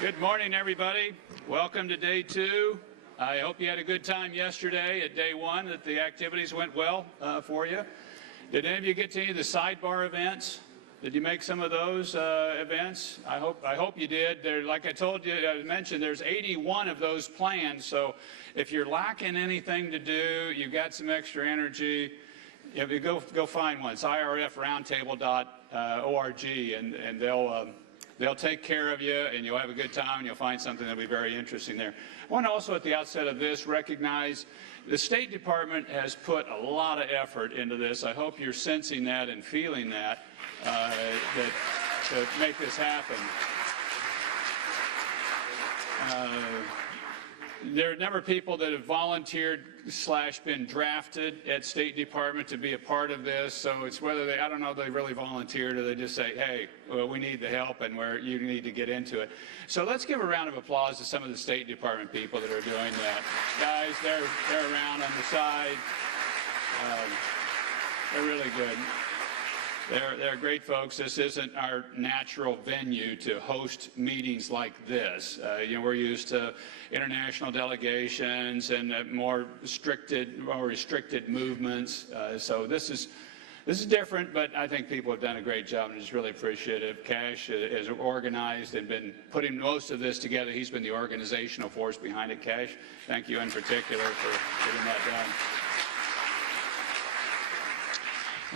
Good morning, everybody. Welcome to day 2. I hope you had a good time yesterday at day 1, that the activities went well for you. Did any of you get to any of the sidebar events? Did you make some of those events? I hope you did. Like I told you, I mentioned, there's 81 of those planned. So if you're lacking anything to do, you've got some extra energy, go find one. It's irfroundtable.org, and they'll take care of you, and you'll have a good time, and you'll find something that'll be very interesting there. I want to also, at the outset of this, recognize the State Department has put a lot of effort into this. I hope you're sensing that and feeling that, to make this happen. There are a number of people that have volunteered / been drafted at State Department to be a part of this, so it's whether they, I don't know if they really volunteered or they just say, hey, well, we need the help and you need to get into it. So let's give a round of applause to some of the State Department people that are doing that. Guys, they're around on the side. They're really good. They're great folks. This isn't our natural venue to host meetings like this. We're used to international delegations and more restricted movements. So this is different, but I think people have done a great job, and it's really appreciative. Cash has organized and been putting most of this together. He's been the organizational force behind it. Cash, thank you in particular for getting that done.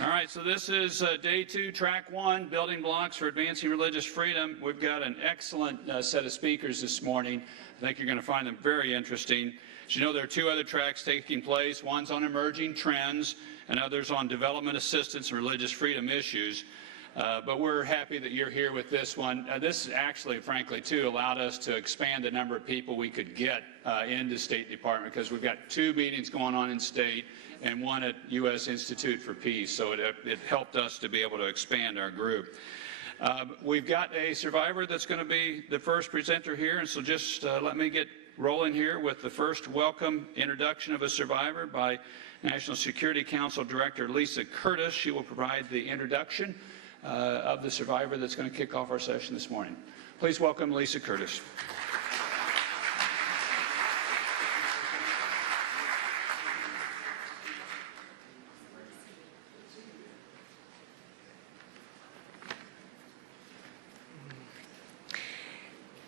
All right, so this is day 2, track 1, building blocks for advancing religious freedom. We've got an excellent set of speakers this morning. I think you're going to find them very interesting. As you know, there are 2 other tracks taking place. One's on emerging trends, and others on development assistance and religious freedom issues. But we're happy that you're here with this one. This actually, frankly, too, allowed us to expand the number of people we could get into State Department, because we've got 2 meetings going on in State and 1 at U.S. Institute for Peace. So it helped us to be able to expand our group. We've got a survivor that's going to be the first presenter here, and so just let me get rolling here with the first welcome introduction of a survivor by National Security Council Director Lisa Curtis. She will provide the introduction of the survivor that's going to kick off our session this morning. Please welcome Lisa Curtis.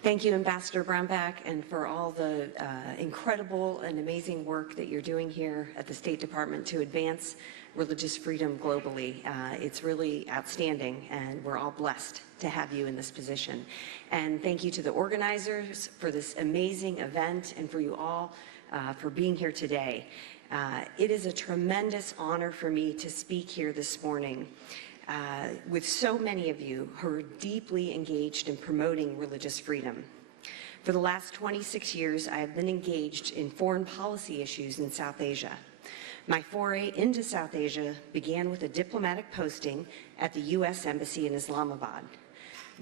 Thank you, Ambassador Brownback, and for all the incredible and amazing work that you're doing here at the State Department to advance religious freedom globally. It's really outstanding, and we're all blessed to have you in this position. And thank you to the organizers for this amazing event, and for you all for being here today. It is a tremendous honor for me to speak here this morning with so many of you who are deeply engaged in promoting religious freedom. For the last 26 years, I have been engaged in foreign policy issues in South Asia. My foray into South Asia began with a diplomatic posting at the U.S. Embassy in Islamabad.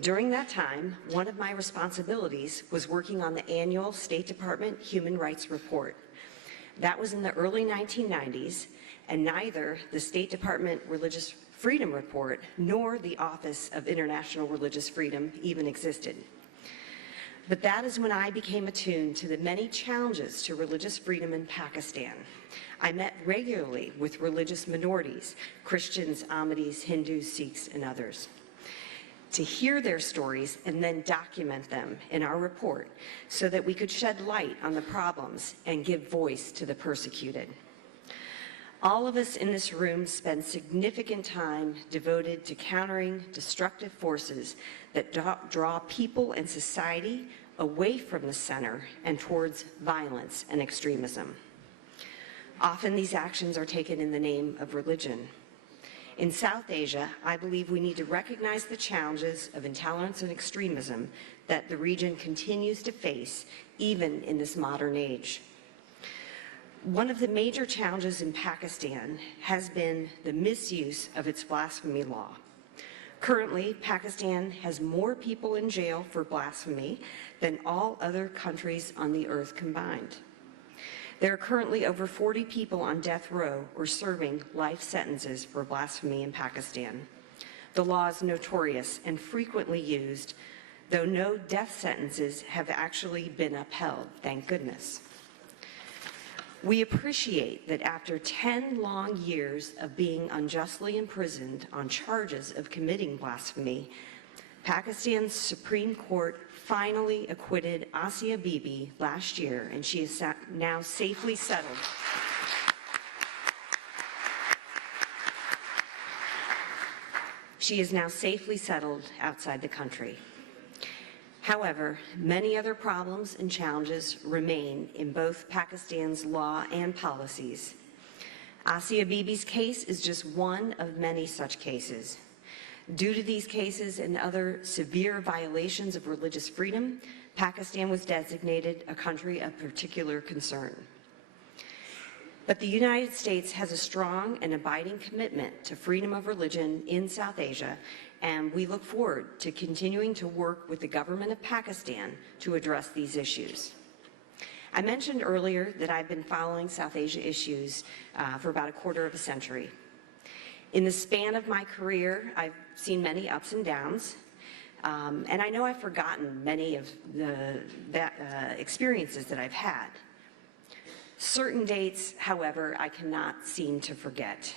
During that time, one of my responsibilities was working on the annual State Department Human Rights Report. That was in the early 1990s, and neither the State Department Religious Freedom Report nor the Office of International Religious Freedom even existed. But that is when I became attuned to the many challenges to religious freedom in Pakistan. I met regularly with religious minorities, Christians, Ahmadis, Hindus, Sikhs, and others, to hear their stories and then document them in our report so that we could shed light on the problems and give voice to the persecuted. All of us in this room spend significant time devoted to countering destructive forces that draw people and society away from the center and towards violence and extremism. Often these actions are taken in the name of religion. In South Asia, I believe we need to recognize the challenges of intolerance and extremism that the region continues to face even in this modern age. One of the major challenges in Pakistan has been the misuse of its blasphemy law. Currently, Pakistan has more people in jail for blasphemy than all other countries on the earth combined. There are currently over 40 people on death row or serving life sentences for blasphemy in Pakistan. The law is notorious and frequently used though no death sentences have actually been upheld, thank goodness. We appreciate that after 10 long years of being unjustly imprisoned on charges of committing blasphemy, Pakistan's Supreme Court finally acquitted Asia Bibi last year, and she is now safely settled. She is now safely settled outside the country. However, many other problems and challenges remain in both Pakistan's law and policies. Asia Bibi's case is just one of many such cases. Due to these cases and other severe violations of religious freedom, Pakistan was designated a country of particular concern. But the United States has a strong and abiding commitment to freedom of religion in South Asia, and we look forward to continuing to work with the government of Pakistan to address these issues. I mentioned earlier that I've been following South Asia issues for about a quarter of a century. In the span of my career, I've seen many ups and downs, and I know I've forgotten many of the experiences that I've had. Certain dates, however, I cannot seem to forget.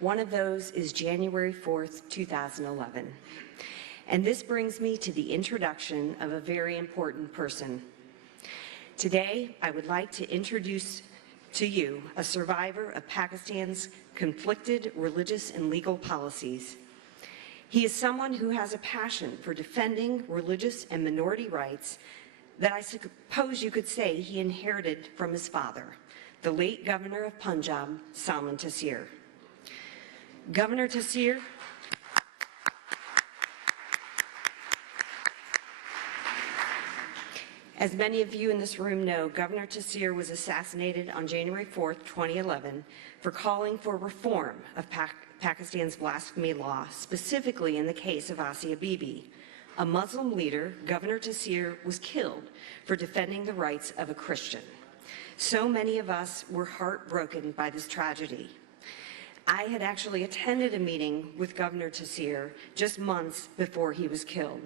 One of those is January 4th, 2011. And this brings me to the introduction of a very important person. Today, I would like to introduce to you a survivor of Pakistan's conflicted religious and legal policies. He is someone who has a passion for defending religious and minority rights that I suppose you could say he inherited from his father, the late governor of Punjab, Salman Taseer. Governor Taseer As many of you in this room know, Governor Taseer was assassinated on January 4th, 2011, for calling for reform of Pakistan's blasphemy law, specifically in the case of Asia Bibi. A Muslim leader, Governor Taseer, was killed for defending the rights of a Christian. So many of us were heartbroken by this tragedy. I had actually attended a meeting with Governor Taseer just months before he was killed.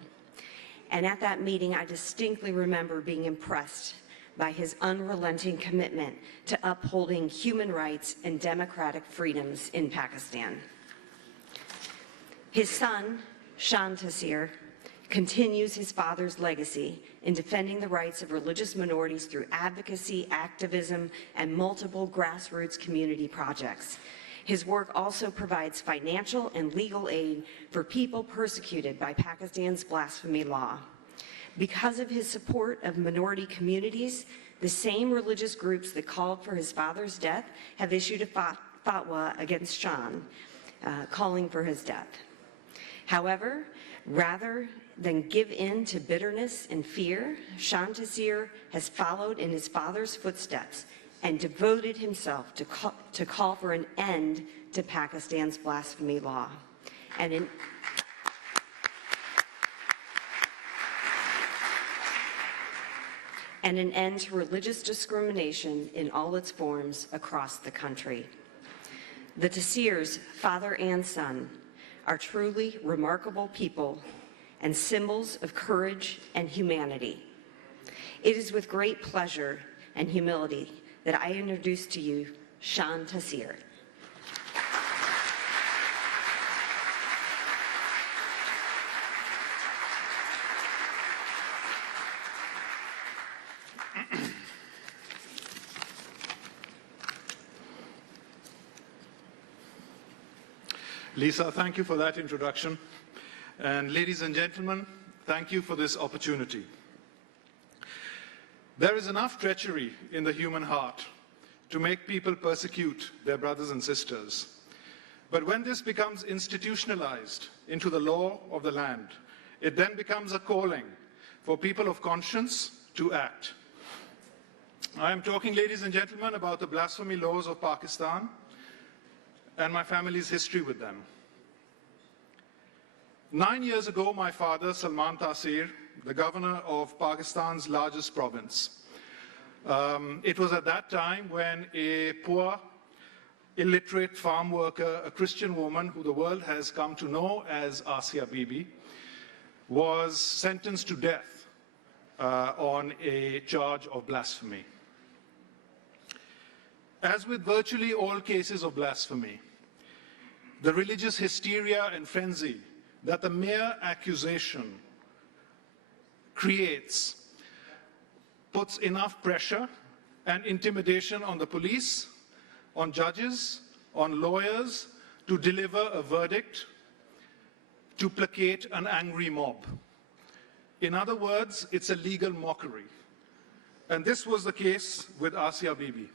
And at that meeting, I distinctly remember being impressed by his unrelenting commitment to upholding human rights and democratic freedoms in Pakistan. His son, Shan Taseer, continues his father's legacy in defending the rights of religious minorities through advocacy, activism, and multiple grassroots community projects. His work also provides financial and legal aid for people persecuted by Pakistan's blasphemy law. Because of his support of minority communities, the same religious groups that called for his father's death have issued a fatwa against Shan, calling for his death. However, rather than give in to bitterness and fear, Shan Taseer has followed in his father's footsteps and devoted himself to call for an end to Pakistan's blasphemy law and an end to religious discrimination in all its forms across the country. The Taseers, father and son, are truly remarkable people and symbols of courage and humanity. It is with great pleasure and humility that I introduce to you Shan Taseer. Lisa, thank you for that introduction. And ladies and gentlemen, thank you for this opportunity. There is enough treachery in the human heart to make people persecute their brothers and sisters. But when this becomes institutionalized into the law of the land, it then becomes a calling for people of conscience to act. I am talking, ladies and gentlemen, about the blasphemy laws of Pakistan and my family's history with them. 9 years ago, my father, Salman Taseer, the governor of Pakistan's largest province. It was at that time when a poor, illiterate farm worker, a Christian woman who the world has come to know as Asia Bibi, was sentenced to death on a charge of blasphemy. As with virtually all cases of blasphemy, the religious hysteria and frenzy that the mere accusation creates puts enough pressure and intimidation on the police, on judges, on lawyers to deliver a verdict to placate an angry mob. In other words, it's a legal mockery. And this was the case with Asia Bibi.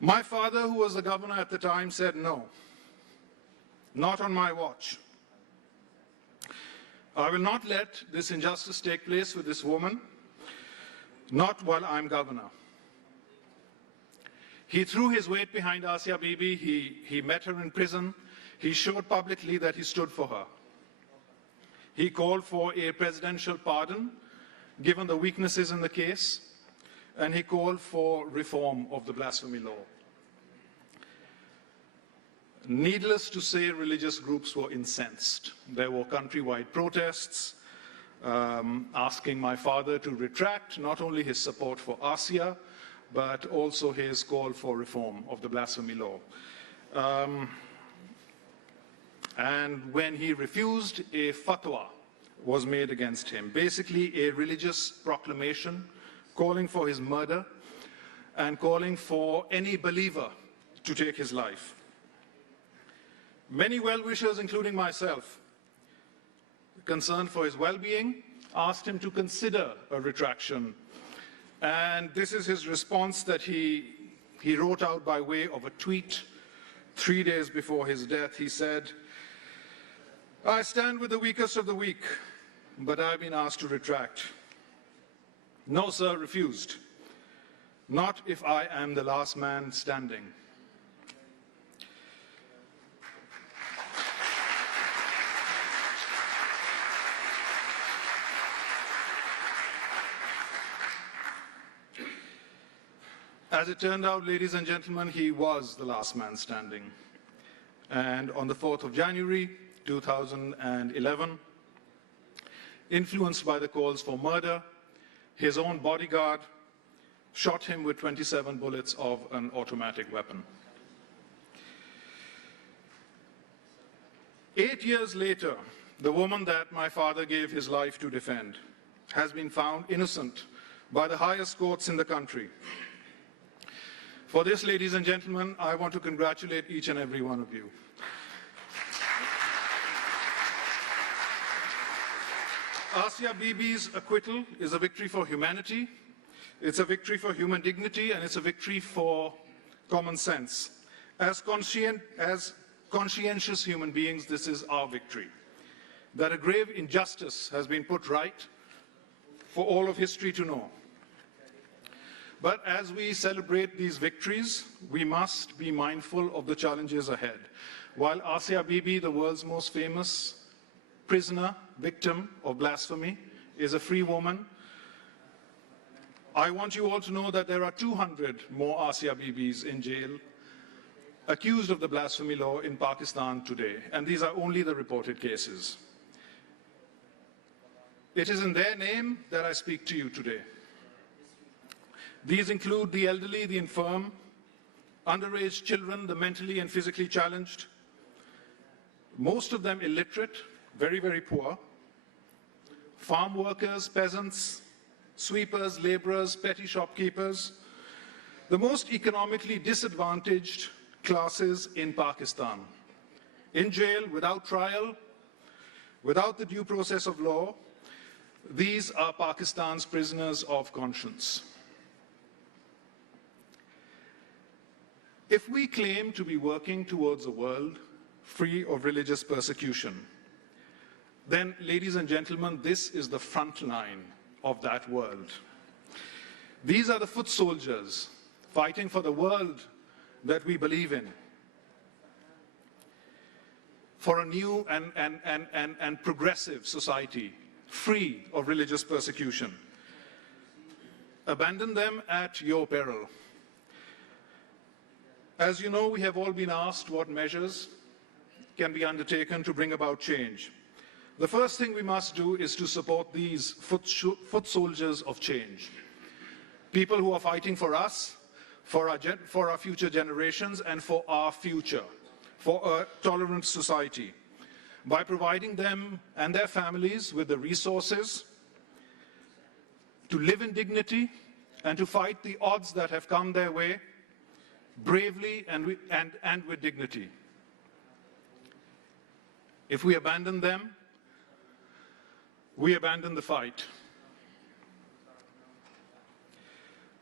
My father, who was the governor at the time, said no, not on my watch. I will not let this injustice take place with this woman, not while I'm governor. He threw his weight behind Asia Bibi. He met her in prison. He showed publicly that he stood for her. He called for a presidential pardon, given the weaknesses in the case, and he called for reform of the blasphemy law. Needless to say, religious groups were incensed. There were countrywide protests asking my father to retract not only his support for Asia, but also his call for reform of the blasphemy law. And when he refused, a fatwa was made against him, basically a religious proclamation calling for his murder and calling for any believer to take his life. Many well-wishers, including myself, concerned for his well-being, asked him to consider a retraction. And this is his response that he wrote out by way of a tweet 3 days before his death. He said, "I stand with the weakest of the weak, but I've been asked to retract. No, sir, refused. Not if I am the last man standing." As it turned out, ladies and gentlemen, he was the last man standing. And on the 4th of January, 2011, influenced by the calls for murder, his own bodyguard shot him with 27 bullets of an automatic weapon. 8 years later, the woman that my father gave his life to defend has been found innocent by the highest courts in the country. For this, ladies and gentlemen, I want to congratulate each and every one of you. Asia Bibi's acquittal is a victory for humanity, it's a victory for human dignity, and it's a victory for common sense. As conscientious human beings, this is our victory. That a grave injustice has been put right for all of history to know. But as we celebrate these victories, we must be mindful of the challenges ahead. While Asia Bibi, the world's most famous prisoner, victim of blasphemy, is a free woman, I want you all to know that there are 200 more Asia Bibis in jail accused of the blasphemy law in Pakistan today, and these are only the reported cases. It is in their name that I speak to you today. These include the elderly, the infirm, underage children, the mentally and physically challenged, most of them illiterate, very, very poor, farm workers, peasants, sweepers, laborers, petty shopkeepers, the most economically disadvantaged classes in Pakistan, in jail without trial, without the due process of law. These are Pakistan's prisoners of conscience. If we claim to be working towards a world free of religious persecution, then, ladies and gentlemen, this is the front line of that world. These are the foot soldiers fighting for the world that we believe in, for a new and progressive society, free of religious persecution. Abandon them at your peril. As you know, we have all been asked what measures can be undertaken to bring about change. The first thing we must do is to support these foot soldiers of change, people who are fighting for us, for our future generations, and for our future, for a tolerant society, by providing them and their families with the resources to live in dignity and to fight the odds that have come their way bravely and with dignity. If we abandon them, we abandon the fight.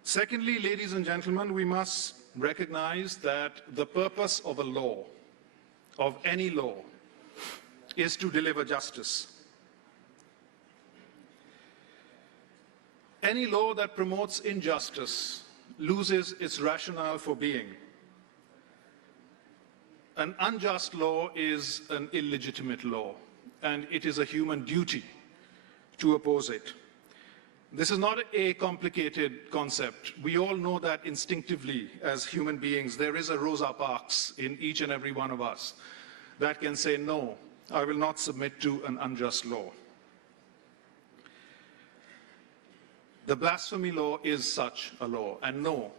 Secondly, ladies and gentlemen, we must recognize that the purpose of a law, of any law, is to deliver justice. Any law that promotes injustice loses its rationale for being. An unjust law is an illegitimate law, and it is a human duty to oppose it. This is not a complicated concept. We all know that instinctively as human beings. There is a Rosa Parks in each and every one of us that can say, no, I will not submit to an unjust law. The blasphemy law is such a law. And no,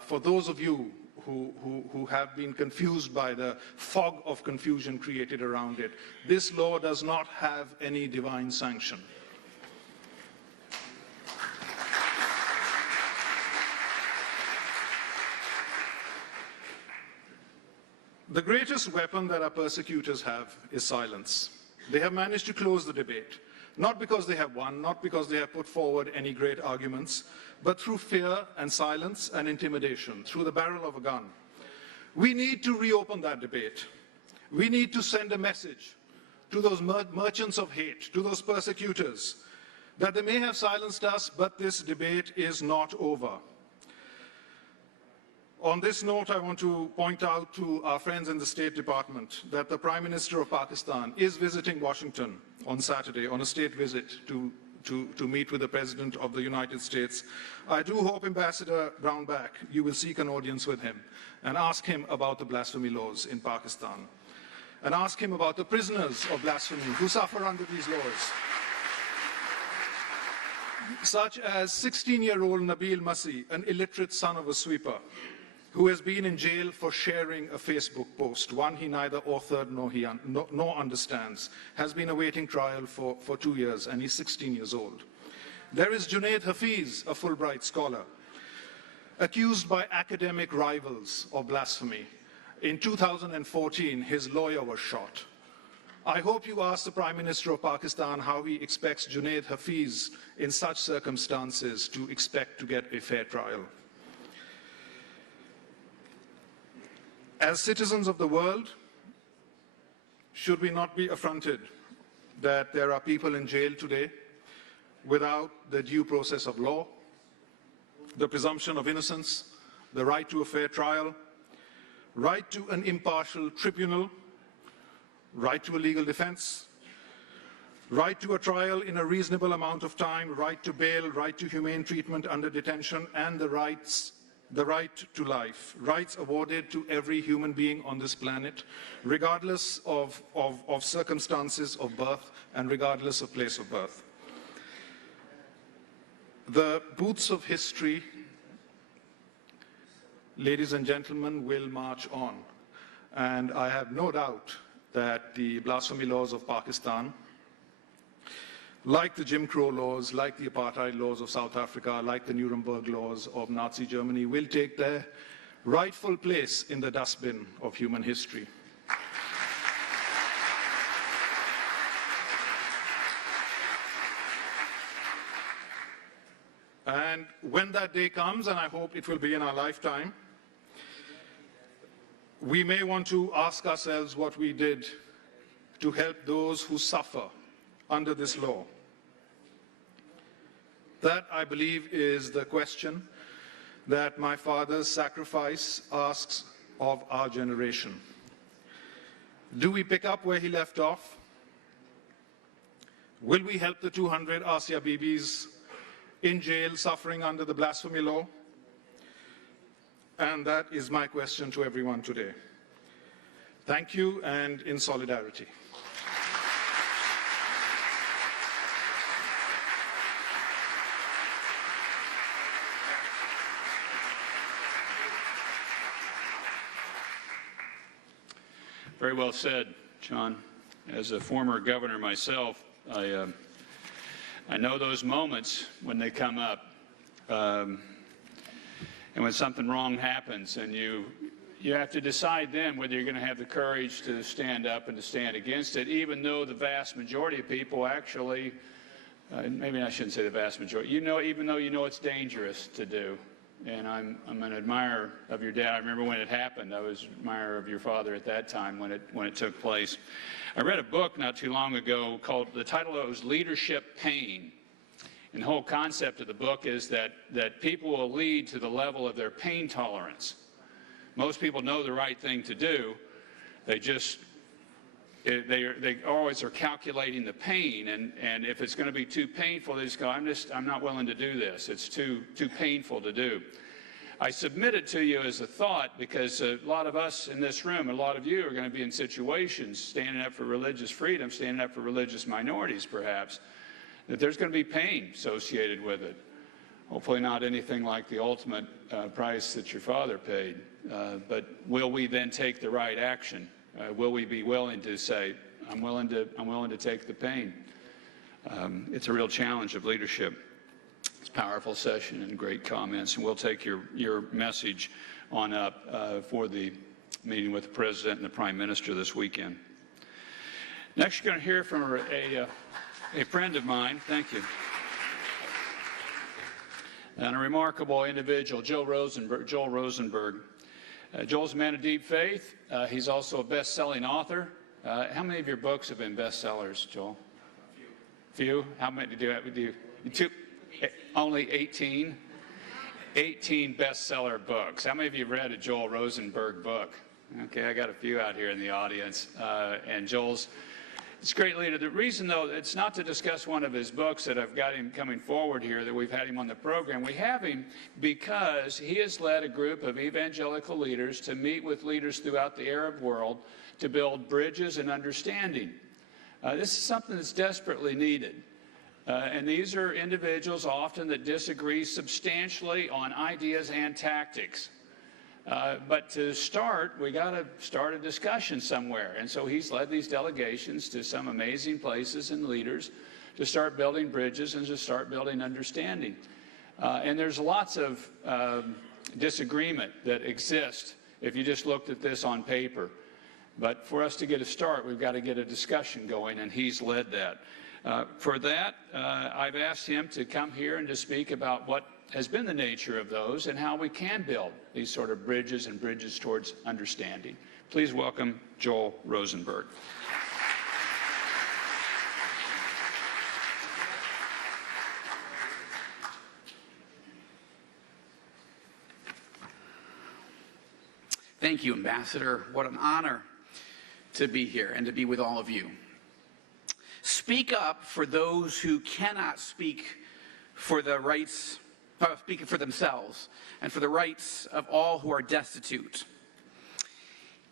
for those of you who have been confused by the fog of confusion created around it, this law does not have any divine sanction. The greatest weapon that our persecutors have is silence. They have managed to close the debate. Not because they have won, not because they have put forward any great arguments, but through fear and silence and intimidation, through the barrel of a gun. We need to reopen that debate. We need to send a message to those merchants of hate, to those persecutors, that they may have silenced us, but this debate is not over. On this note, I want to point out to our friends in the State Department that the Prime Minister of Pakistan is visiting Washington on Saturday on a state visit to meet with the President of the United States. I do hope, Ambassador Brownback, you will seek an audience with him and ask him about the blasphemy laws in Pakistan, and ask him about the prisoners of blasphemy who suffer under these laws, such as 16-year-old Nabil Masih, an illiterate son of a sweeper, who has been in jail for sharing a Facebook post, one he neither authored nor understands, has been awaiting trial for 2 years, and he's 16 years old. There is Junaid Hafiz, a Fulbright scholar, accused by academic rivals of blasphemy. In 2014, his lawyer was shot. I hope you ask the Prime Minister of Pakistan how he expects Junaid Hafiz, in such circumstances, to expect to get a fair trial. As citizens of the world, should we not be affronted that there are people in jail today without the due process of law, the presumption of innocence, the right to a fair trial, right to an impartial tribunal, right to a legal defense, right to a trial in a reasonable amount of time, right to bail, right to humane treatment under detention, and the right to life, rights awarded to every human being on this planet, regardless of circumstances of birth and regardless of place of birth. The boots of history, ladies and gentlemen, will march on. And I have no doubt that the blasphemy laws of Pakistan, like the Jim Crow laws, like the apartheid laws of South Africa, like the Nuremberg laws of Nazi Germany, will take their rightful place in the dustbin of human history. And when that day comes, and I hope it will be in our lifetime, we may want to ask ourselves what we did to help those who suffer under this law. That, I believe, is the question that my father's sacrifice asks of our generation. Do we pick up where he left off? Will we help the 200 Asia Bibis in jail suffering under the blasphemy law? And that is my question to everyone today. Thank you, and in solidarity. Very well said, John. As a former governor myself, I know those moments when they come up, and when something wrong happens, and you have to decide then whether you're going to have the courage to stand up and to stand against it, even though the vast majority of people actually, maybe I shouldn't say the vast majority, even though you know it's dangerous to do. And I'm an admirer of your dad. I remember when it happened. I was an admirer of your father at that time when it took place. I read a book not too long ago called, the title of it was Leadership Pain. And the whole concept of the book is that people will lead to the level of their pain tolerance. Most people know the right thing to do. They always are calculating the pain, and if it's going to be too painful, they just go, I'm not willing to do this. It's too painful to do. I submit it to you as a thought because a lot of us in this room, a lot of you are going to be in situations standing up for religious freedom, standing up for religious minorities perhaps, that there's going to be pain associated with it. Hopefully not anything like the ultimate price that your father paid, but will we then take the right action? Will we be willing to say, I'm willing to take the pain? It's a real challenge of leadership. It's a powerful session and great comments, and we'll take your message on up for the meeting with the President and the Prime Minister this weekend. Next, you're going to hear from a friend of mine. Thank you. And a remarkable individual, Joel Rosenberg. Joel's a man of deep faith. He's also a best-selling author. How many of your books have been bestsellers, Joel? A few. How many do you have? Two? Only 18? 18 bestseller books. How many of you read a Joel Rosenberg book? Okay, I got a few out here in the audience. And Joel's a great leader. The reason, though, it's not to discuss one of his books that I've got him coming forward here, that we've had him on the program. We have him because he has led a group of evangelical leaders to meet with leaders throughout the Arab world to build bridges and understanding. This is something that's desperately needed. And these are individuals often that disagree substantially on ideas and tactics. But to start, we got to start a discussion somewhere. And so he's led these delegations to some amazing places and leaders to start building bridges and to start building understanding. And there's lots of disagreement that exists if you just looked at this on paper. But for us to get a start, we've got to get a discussion going, and he's led that. For that, I've asked him to come here and to speak about what has been the nature of those and how we can build these sort of bridges and bridges towards understanding. Please welcome Joel Rosenberg. Thank you, Ambassador. What an honor to be here and to be with all of you. Speak up for those who cannot speak for the rights, speak for themselves, and for the rights of all who are destitute.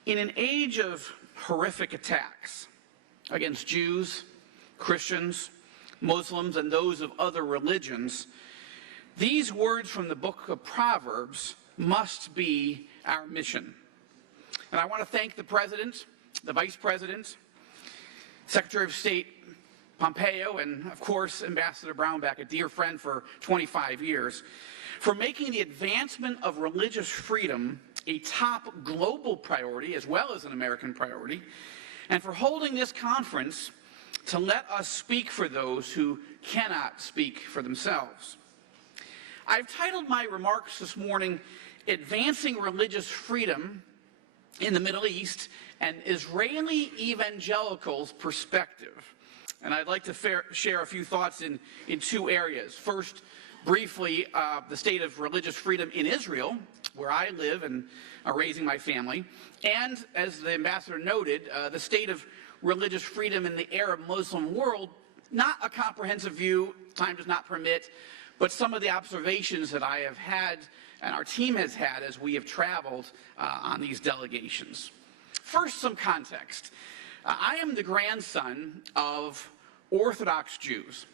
In an age of horrific attacks against Jews, Christians, Muslims, and those of other religions, these words from the book of Proverbs must be our mission. And I want to thank the President, the Vice President, Secretary of State Pompeo, and of course Ambassador Brownback, a dear friend for 25 years, for making the advancement of religious freedom a top global priority as well as an American priority, and for holding this conference to let us speak for those who cannot speak for themselves. I've titled my remarks this morning, Advancing Religious Freedom in the Middle East, an Israeli Evangelical's Perspective. And I'd like to share a few thoughts in two areas. First, briefly, the state of religious freedom in Israel, where I live and are raising my family. And, as the ambassador noted, the state of religious freedom in the Arab Muslim world. Not a comprehensive view, time does not permit, but some of the observations that I have had and our team has had as we have traveled on these delegations. first, some context. I am the grandson of Orthodox Jews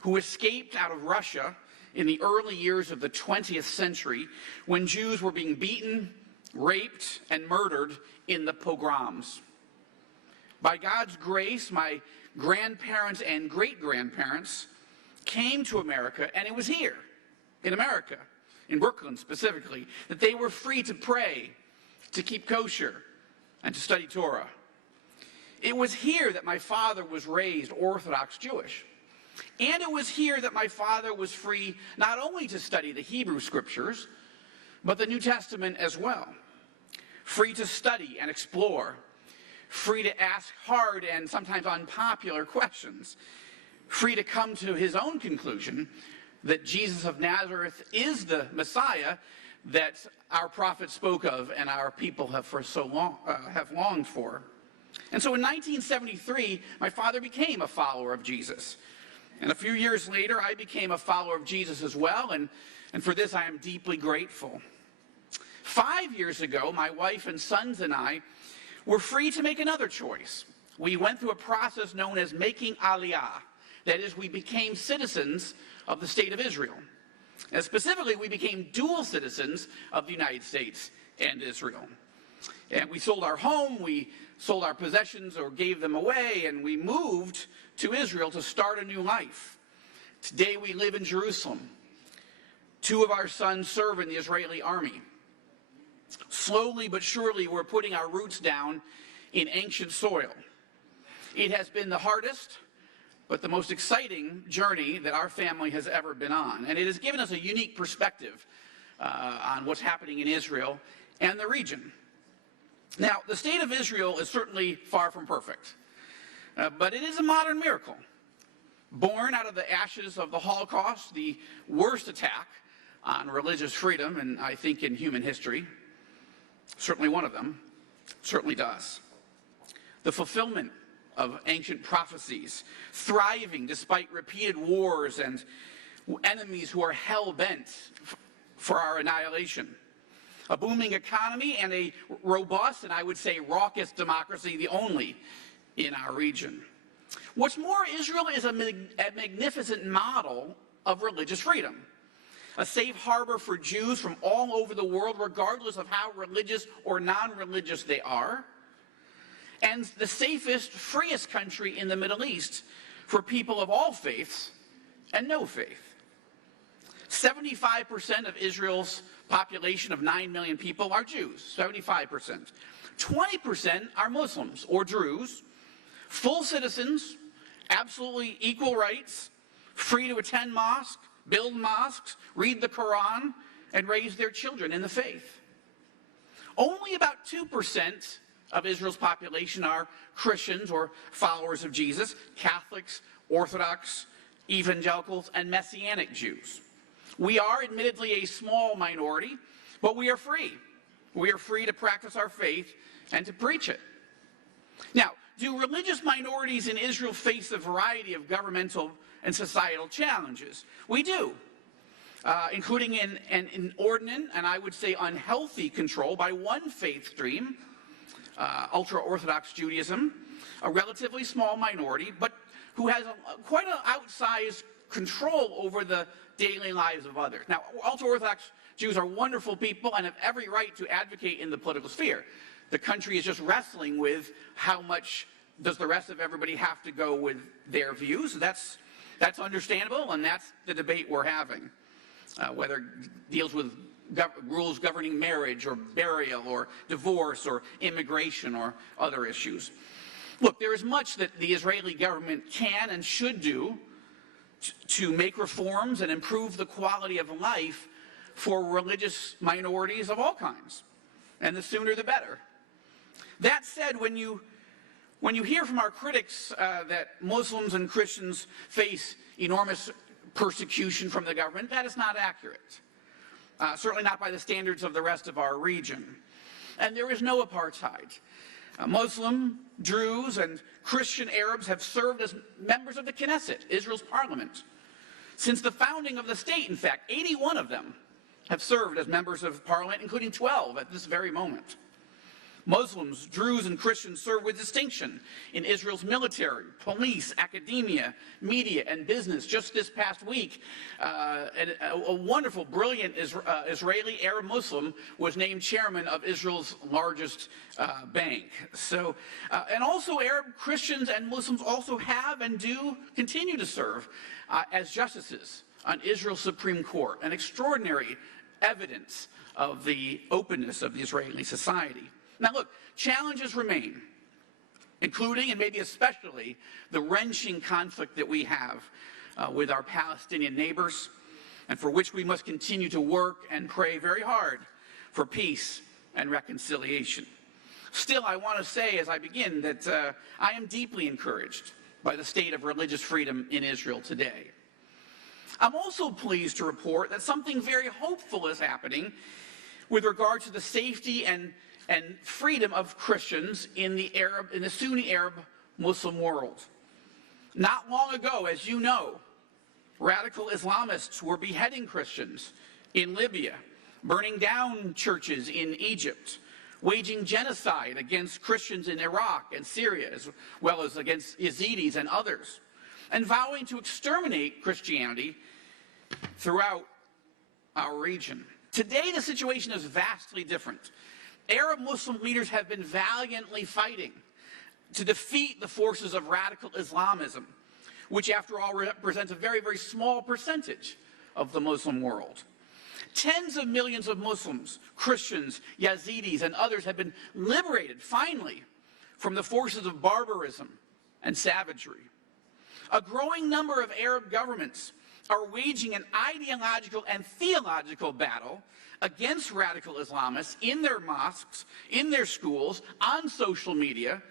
who escaped out of Russia in the early years of the 20th century when Jews were being beaten, raped, and murdered in the pogroms. By God's grace, my grandparents and great-grandparents came to America, and it was here, in America, in Brooklyn specifically, that they were free to pray, to keep kosher, and to study Torah. It was here that my father was raised Orthodox Jewish. And it was here that my father was free not only to study the Hebrew Scriptures, but the New Testament as well. Free to study and explore. Free to ask hard and sometimes unpopular questions. Free to come to his own conclusion that Jesus of Nazareth is the Messiah that our prophet spoke of and our people have for so long have longed for. And so in 1973, my father became a follower of Jesus. And a few years later, I became a follower of Jesus as well, and for this I am deeply grateful. 5 years ago, my wife and sons and I were free to make another choice. We went through a process known as making aliyah. That is, we became citizens of the state of Israel. And specifically, we became dual citizens of the United States and Israel. And we sold our home, we sold our possessions or gave them away, and we moved to Israel to start a new life. Today we live in Jerusalem. 2 of our sons serve in the Israeli army. Slowly but surely we're putting our roots down in ancient soil. It has been the hardest, but the most exciting journey that our family has ever been on. And it has given us a unique perspective on what's happening in Israel and the region. Now, the state of Israel is certainly far from perfect, but it is a modern miracle. Born out of the ashes of the Holocaust, the worst attack on religious freedom, and I think in human history, certainly one of them, certainly does. The fulfillment of ancient prophecies, thriving despite repeated wars and enemies who are hell-bent for our annihilation. A booming economy and a robust, and I would say raucous democracy, the only in our region. What's more, Israel is a magnificent model of religious freedom. A safe harbor for Jews from all over the world, regardless of how religious or non-religious they are. And the safest, freest country in the Middle East for people of all faiths and no faith. 75% of Israel's population of 9 million people are Jews, 75%. 20% are Muslims or Druze, full citizens, absolutely equal rights, free to attend mosques, build mosques, read the Quran, and raise their children in the faith. Only about 2% of Israel's population are Christians or followers of Jesus, Catholics, Orthodox, evangelicals, and Messianic Jews. We are admittedly a small minority, but we are free. We are free to practice our faith and to preach it. Now, do religious minorities in Israel face a variety of governmental and societal challenges? We do, including an inordinate and I would say unhealthy control by one faith stream, ultra-Orthodox Judaism, a relatively small minority, but who has quite an outsized control over the daily lives of others. Now, ultra-Orthodox Jews are wonderful people and have every right to advocate in the political sphere. The country is just wrestling with how much does the rest of everybody have to go with their views. That's understandable, and that's the debate we're having, whether it deals with rules governing marriage or burial or divorce or immigration or other issues. Look, there is much that the Israeli government can and should do to make reforms and improve the quality of life for religious minorities of all kinds, and the sooner the better. That said, when you hear from our critics that Muslims and Christians face enormous persecution from the government, that is not accurate. Certainly not by the standards of the rest of our region. And there is no apartheid. Muslim, Druze, and Christian Arabs have served as members of the Knesset, Israel's parliament. Since the founding of the state, in fact, 81 of them have served as members of parliament, including 12 at this very moment. Muslims, Druze, and Christians serve with distinction in Israel's military, police, academia, media, and business. Just this past week, a wonderful, brilliant Israeli Arab Muslim was named chairman of Israel's largest bank. So, and also Arab Christians and Muslims also have and do continue to serve as justices on Israel's Supreme Court, an extraordinary evidence of the openness of the Israeli society. Now look, challenges remain, including and maybe especially the wrenching conflict that we have with our Palestinian neighbors, and for which we must continue to work and pray very hard for peace and reconciliation. Still, I want to say as I begin that I am deeply encouraged by the state of religious freedom in Israel today. I'm also pleased to report that something very hopeful is happening with regard to the safety and freedom of Christians in the Sunni Arab Muslim world. Not long ago, as you know, radical Islamists were beheading Christians in Libya, burning down churches in Egypt, waging genocide against Christians in Iraq and Syria, as well as against Yazidis and others, and vowing to exterminate Christianity throughout our region. Today, the situation is vastly different. Arab Muslim leaders have been valiantly fighting to defeat the forces of radical Islamism, which after all represents a very, very small percentage of the Muslim world. Tens of millions of Muslims, Christians, Yazidis, and others have been liberated, finally, from the forces of barbarism and savagery. A growing number of Arab governments are waging an ideological and theological battle against radical Islamists in their mosques, in their schools, on social media,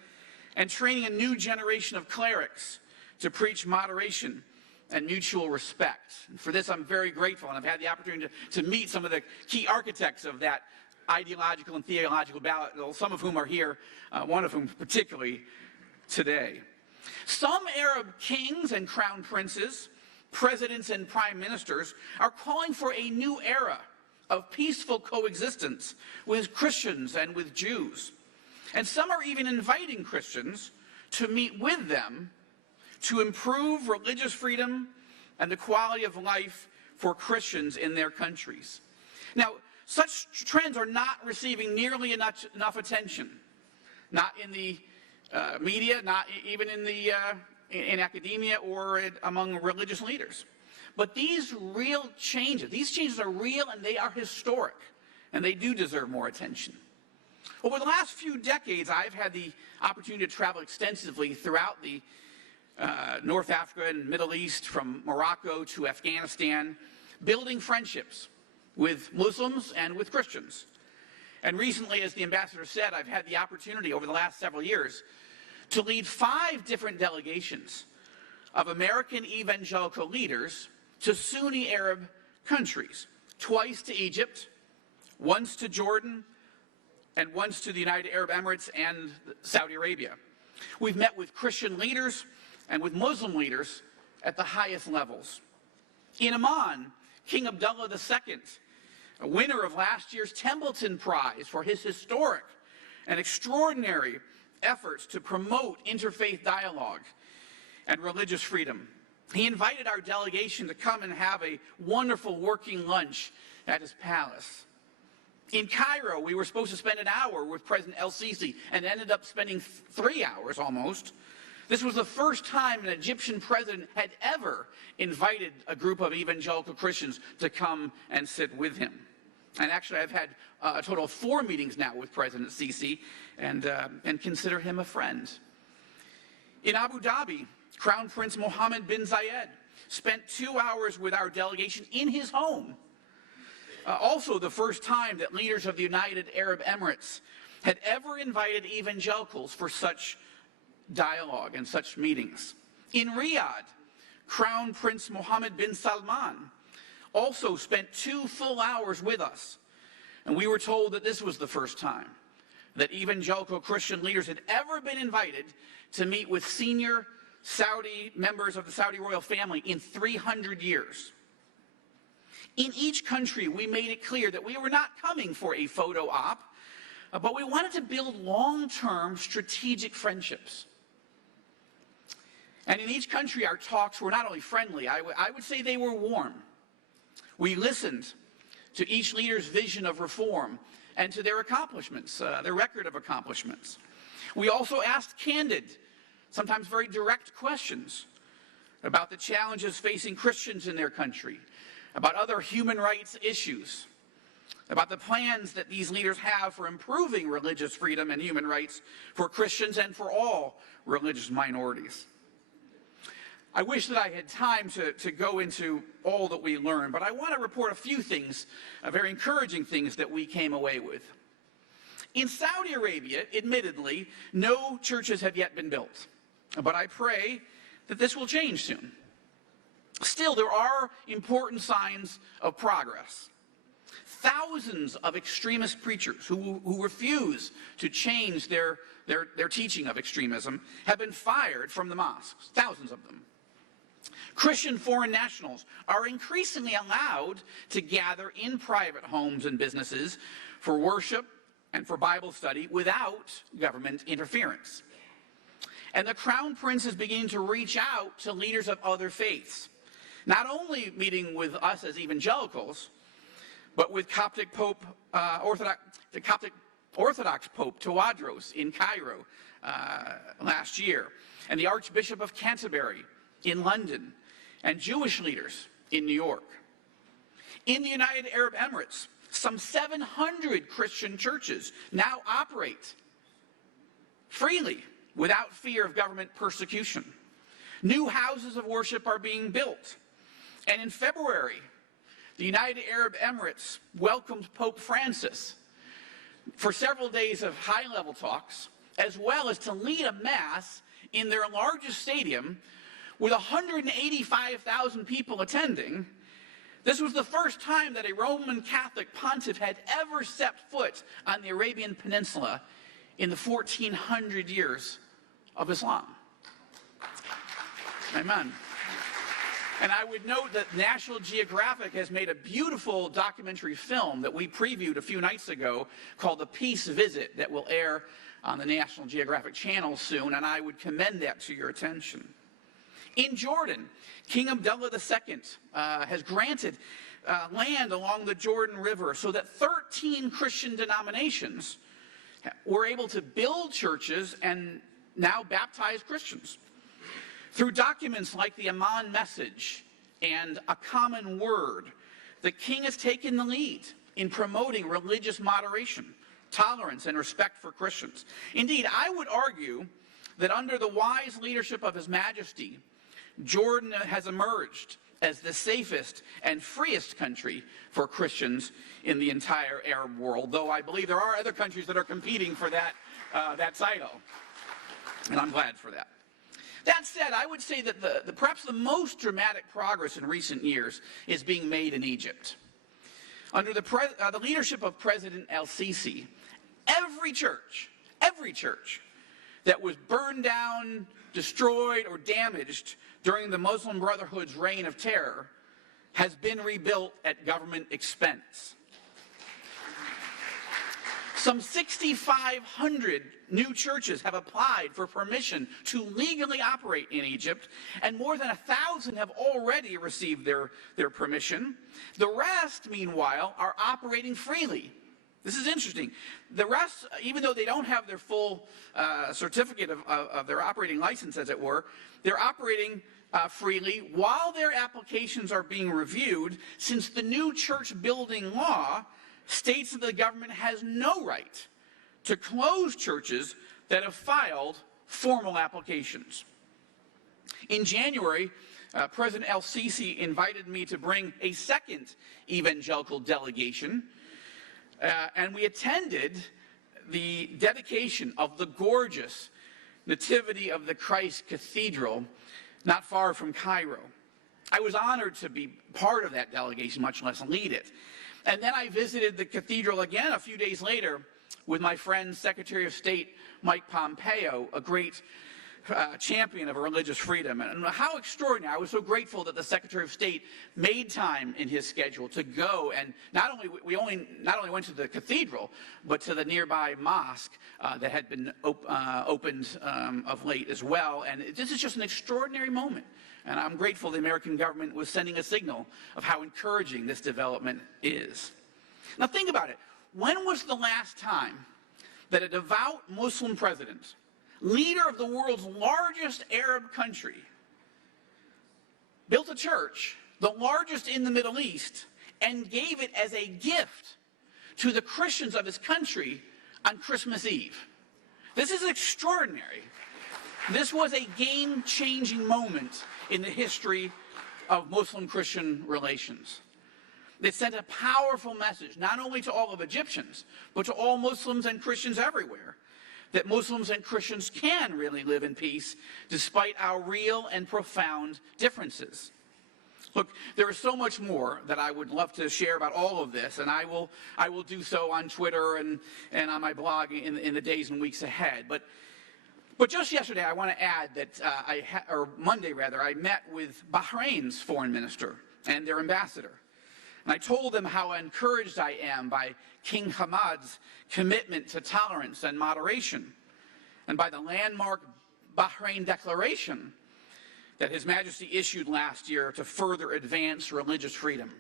and training a new generation of clerics to preach moderation and mutual respect. And for this, I'm very grateful, and I've had the opportunity to meet some of the key architects of that ideological and theological battle, some of whom are here, one of whom particularly today. Some Arab kings and crown princes, presidents and prime ministers are calling for a new era of peaceful coexistence with Christians and with Jews. And some are even inviting Christians to meet with them to improve religious freedom and the quality of life for Christians in their countries. Now, such trends are not receiving nearly enough attention, not in the media, not even in academia or among religious leaders. But these changes are real and they are historic, and they do deserve more attention. Over the last few decades, I've had the opportunity to travel extensively throughout the North Africa and Middle East, from Morocco to Afghanistan, building friendships with Muslims and with Christians. And recently, as the ambassador said, I've had the opportunity over the last several years to lead 5 different delegations of American evangelical leaders to Sunni Arab countries, twice to Egypt, once to Jordan, and once to the United Arab Emirates and Saudi Arabia. We've met with Christian leaders and with Muslim leaders at the highest levels. In Amman, King Abdullah II, a winner of last year's Templeton Prize for his historic and extraordinary efforts to promote interfaith dialogue and religious freedom. He invited our delegation to come and have a wonderful working lunch at his palace. In Cairo, we were supposed to spend an hour with President El-Sisi and ended up spending 3 hours almost. This was the first time an Egyptian president had ever invited a group of evangelical Christians to come and sit with him. And actually, I've had a total of 4 meetings now with President Sisi and consider him a friend. In Abu Dhabi, Crown Prince Mohammed bin Zayed spent 2 hours with our delegation in his home. Also the first time that leaders of the United Arab Emirates had ever invited evangelicals for such dialogue and such meetings. In Riyadh, Crown Prince Mohammed bin Salman also spent 2 full hours with us. And we were told that this was the first time that evangelical Christian leaders had ever been invited to meet with senior Saudi members of the Saudi royal family in 300 years. In each country, we made it clear that we were not coming for a photo op, but we wanted to build long-term strategic friendships. And in each country, our talks were not only friendly, I would say they were warm. We listened to each leader's vision of reform and to their accomplishments, their record of accomplishments. We also asked candid, sometimes very direct questions about the challenges facing Christians in their country, about other human rights issues, about the plans that these leaders have for improving religious freedom and human rights for Christians and for all religious minorities. I wish that I had time to go into all that we learned, but I want to report a few things, very encouraging things that we came away with. In Saudi Arabia, admittedly, no churches have yet been built, but I pray that this will change soon. Still, there are important signs of progress. Thousands of extremist preachers who refuse to change their teaching of extremism have been fired from the mosques, thousands of them. Christian foreign nationals are increasingly allowed to gather in private homes and businesses for worship and for Bible study without government interference. And the Crown Prince is beginning to reach out to leaders of other faiths, not only meeting with us as evangelicals, but with Coptic Pope, the Coptic Orthodox Pope Tawadros in Cairo last year, and the Archbishop of Canterbury in London, and Jewish leaders in New York. In the United Arab Emirates, some 700 Christian churches now operate freely without fear of government persecution. New houses of worship are being built. And in February, the United Arab Emirates welcomed Pope Francis for several days of high-level talks, as well as to lead a mass in their largest stadium with 185,000 people attending. This was the first time that a Roman Catholic pontiff had ever stepped foot on the Arabian Peninsula in the 1400 years of Islam. Amen. And I would note that National Geographic has made a beautiful documentary film that we previewed a few nights ago called The Peace Visit that will air on the National Geographic channel soon, and I would commend that to your attention. In Jordan, King Abdullah II has granted land along the Jordan River so that 13 Christian denominations were able to build churches and now baptize Christians. Through documents like the Amman Message and A Common Word, the king has taken the lead in promoting religious moderation, tolerance, and respect for Christians. Indeed, I would argue that under the wise leadership of His Majesty, Jordan has emerged as the safest and freest country for Christians in the entire Arab world, though I believe there are other countries that are competing for that title, and I'm glad for that. That said, I would say that perhaps the most dramatic progress in recent years is being made in Egypt. Under the leadership of President El-Sisi, every church that was burned down, destroyed, or damaged during the Muslim Brotherhood's reign of terror has been rebuilt at government expense. Some 6,500 new churches have applied for permission to legally operate in Egypt, and more than 1,000 have already received their permission. The rest, meanwhile, are operating freely. This is interesting. The rest, even though they don't have their full certificate of their operating license, as it were, they're operating freely while their applications are being reviewed, since the new church building law states that the government has no right to close churches that have filed formal applications. In January, President El-Sisi invited me to bring a second evangelical delegation, and we attended the dedication of the gorgeous Nativity of the Christ Cathedral not far from Cairo. I was honored to be part of that delegation, much less lead it. And then I visited the cathedral again a few days later with my friend, Secretary of State Mike Pompeo, a great champion of religious freedom, and how extraordinary. I was so grateful that the Secretary of State made time in his schedule to go, and not only went to the cathedral, but to the nearby mosque that had been opened of late as well. And this is just an extraordinary moment, and I'm grateful the American government was sending a signal of how encouraging this development is. Now think about it. When was the last time that a devout Muslim president, leader of the world's largest Arab country, built a church, the largest in the Middle East, and gave it as a gift to the Christians of his country on Christmas Eve? This is extraordinary. This was a game-changing moment in the history of Muslim-Christian relations. It sent a powerful message, not only to all of Egyptians, but to all Muslims and Christians everywhere, that Muslims and Christians can really live in peace despite our real and profound differences. Look, there is so much more that I would love to share about all of this, and I will do so on Twitter and on my blog in the days and weeks ahead. But just yesterday, I want to add that Monday rather, I met with Bahrain's foreign minister and their ambassador. And I told them how encouraged I am by King Hamad's commitment to tolerance and moderation, and by the landmark Bahrain Declaration that His Majesty issued last year to further advance religious freedom.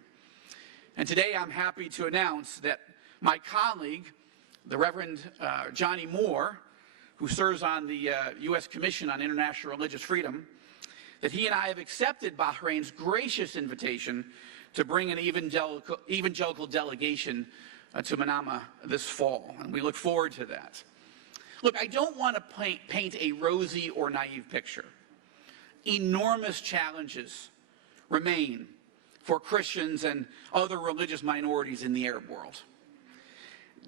And today I'm happy to announce that my colleague, the Reverend Johnny Moore, who serves on the U.S. Commission on International Religious Freedom, that he and I have accepted Bahrain's gracious invitation to bring an evangelical delegation to Manama this fall, and we look forward to that. Look, I don't want to paint a rosy or naive picture. Enormous challenges remain for Christians and other religious minorities in the Arab world.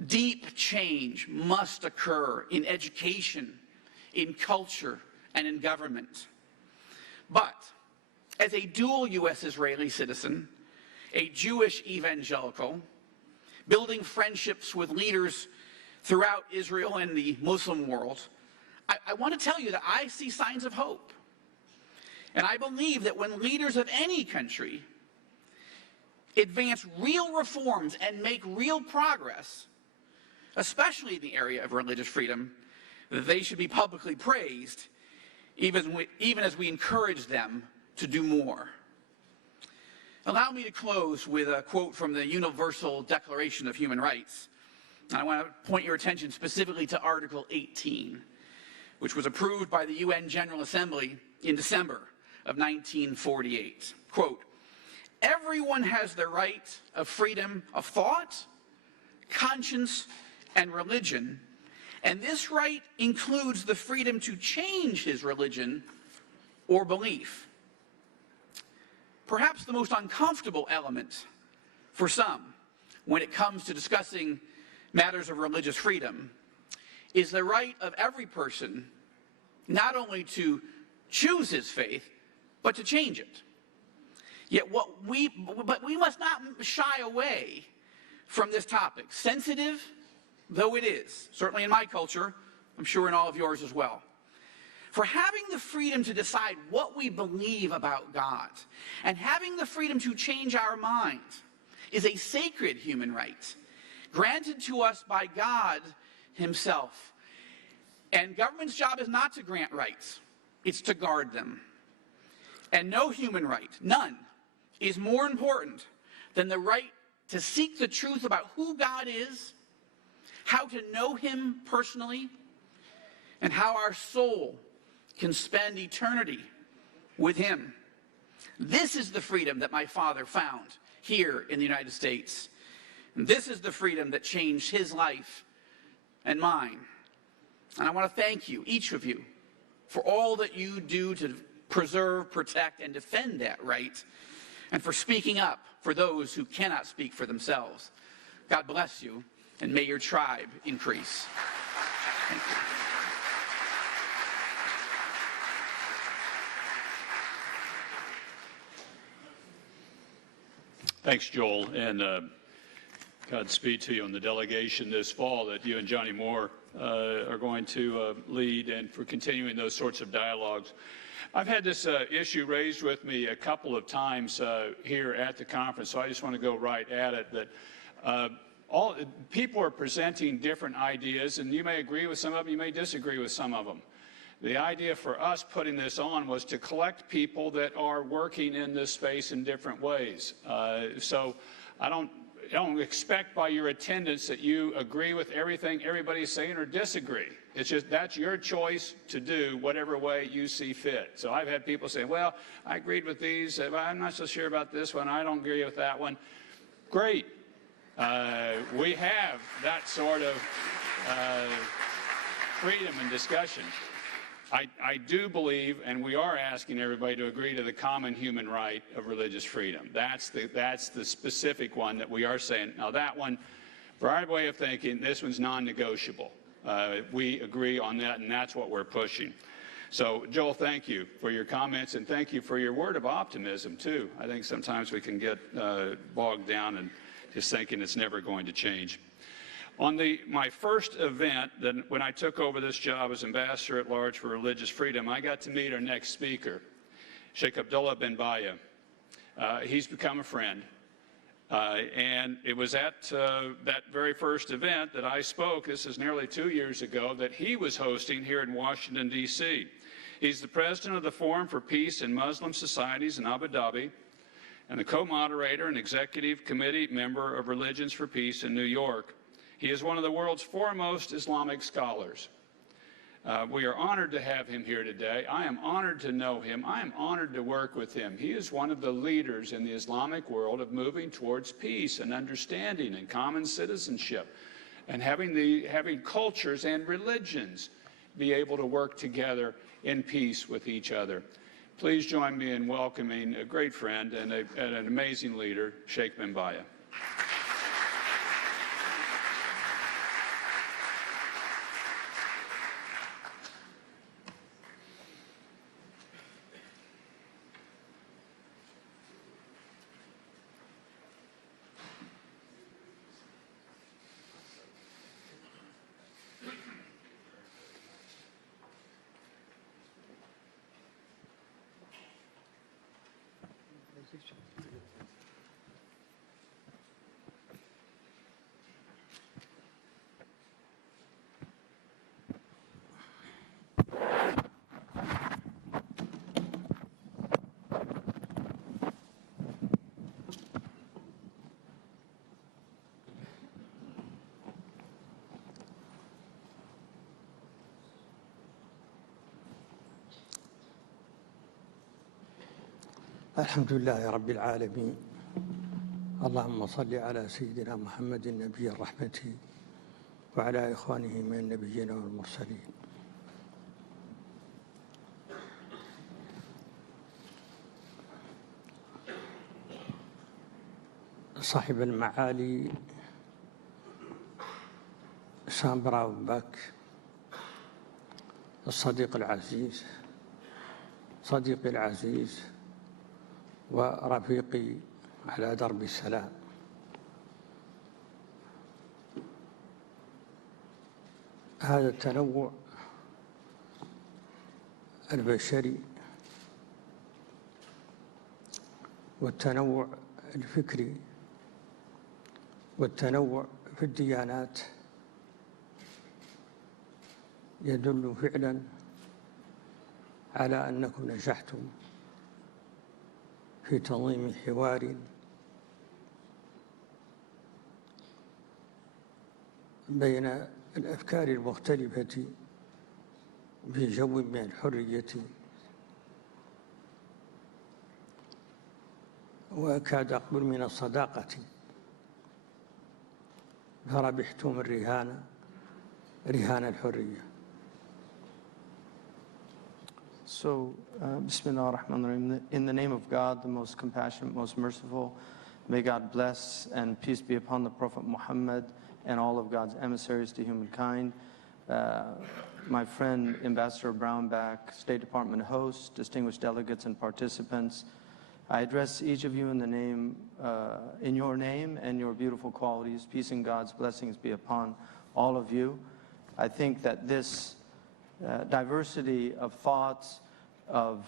Deep change must occur in education, in culture, and in government. But as a dual U.S.-Israeli citizen, a Jewish evangelical, building friendships with leaders throughout Israel and the Muslim world, I want to tell you that I see signs of hope. And I believe that when leaders of any country advance real reforms and make real progress, especially in the area of religious freedom, that they should be publicly praised, even as we encourage them to do more. Allow me to close with a quote from the Universal Declaration of Human Rights. I want to point your attention specifically to Article 18, which was approved by the UN General Assembly in December of 1948. Quote, "Everyone has the right of freedom of thought, conscience, and religion, and this right includes the freedom to change his religion or belief." Perhaps the most uncomfortable element for some when it comes to discussing matters of religious freedom is the right of every person not only to choose his faith, but to change it. But we must not shy away from this topic, sensitive though it is, certainly in my culture, I'm sure in all of yours as well. For having the freedom to decide what we believe about God and having the freedom to change our mind is a sacred human right granted to us by God Himself. And government's job is not to grant rights, it's to guard them. And no human right, none, is more important than the right to seek the truth about who God is, how to know Him personally, and how our soul can spend eternity with Him. This is the freedom that my father found here in the United States. And this is the freedom that changed his life and mine. And I want to thank you, each of you, for all that you do to preserve, protect, and defend that right, and for speaking up for those who cannot speak for themselves. God bless you, and may your tribe increase. Thank you. Thanks, Joel, and Godspeed to you on the delegation this fall that you and Johnny Moore are going to lead and for continuing those sorts of dialogues. I've had this issue raised with me a couple of times here at the conference, so I just want to go right at it. That all people are presenting different ideas, and you may agree with some of them, you may disagree with some of them. The idea for us putting this on was to collect people that are working in this space in different ways. So I don't expect by your attendance that you agree with everything everybody's saying or disagree. It's just that's your choice to do whatever way you see fit. So I've had people say, well, I agreed with these, I'm not so sure about this one, I don't agree with that one. Great. We have that sort of freedom and discussion. I do believe, and we are asking everybody to agree to the common human right of religious freedom. That's the specific one that we are saying. Now that one, for our way of thinking, this one's non-negotiable. We agree on that, and that's what we're pushing. So, Joel, thank you for your comments, and thank you for your word of optimism, too. I think sometimes we can get bogged down and just thinking it's never going to change. On my first event, when I took over this job as Ambassador at Large for Religious Freedom, I got to meet our next speaker, Sheikh Abdullah bin Baya. He's become a friend. And it was at that very first event that I spoke, this is nearly 2 years ago, that he was hosting here in Washington, D.C. He's the president of the Forum for Peace in Muslim Societies in Abu Dhabi, and the co-moderator and executive committee member of Religions for Peace in New York. He is one of the world's foremost Islamic scholars. We are honored to have him here today. I am honored to know him. I am honored to work with him. He is one of the leaders in the Islamic world of moving towards peace and understanding and common citizenship, and having cultures and religions be able to work together in peace with each other. Please join me in welcoming a great friend and an amazing leader, Sheikh bin Baya. الحمد لله رب العالمين اللهم صل على سيدنا محمد النبي الرحمة وعلى إخوانه من النبيين والمرسلين. صاحب المعالي سام براونباك، الصديق العزيز، صديقي العزيز ورفيقي على درب السلام، هذا التنوع البشري والتنوع الفكري والتنوع في الديانات يدل فعلا على أنكم نجحتم في تنظيم حوار بين الأفكار المختلفة في جو من الحرية وأكاد أقول من الصداقة، فربحتم الرهان، رهان الحرية. So, Bismillah ar-Rahman ar-Rahim, in the name of God, the most compassionate, most merciful, may God bless and peace be upon the Prophet Muhammad and all of God's emissaries to humankind. My friend, Ambassador Brownback, State Department host, distinguished delegates and participants, I address each of you in the name, in your name and your beautiful qualities. Peace and God's blessings be upon all of you. I think that this diversity of thoughts, of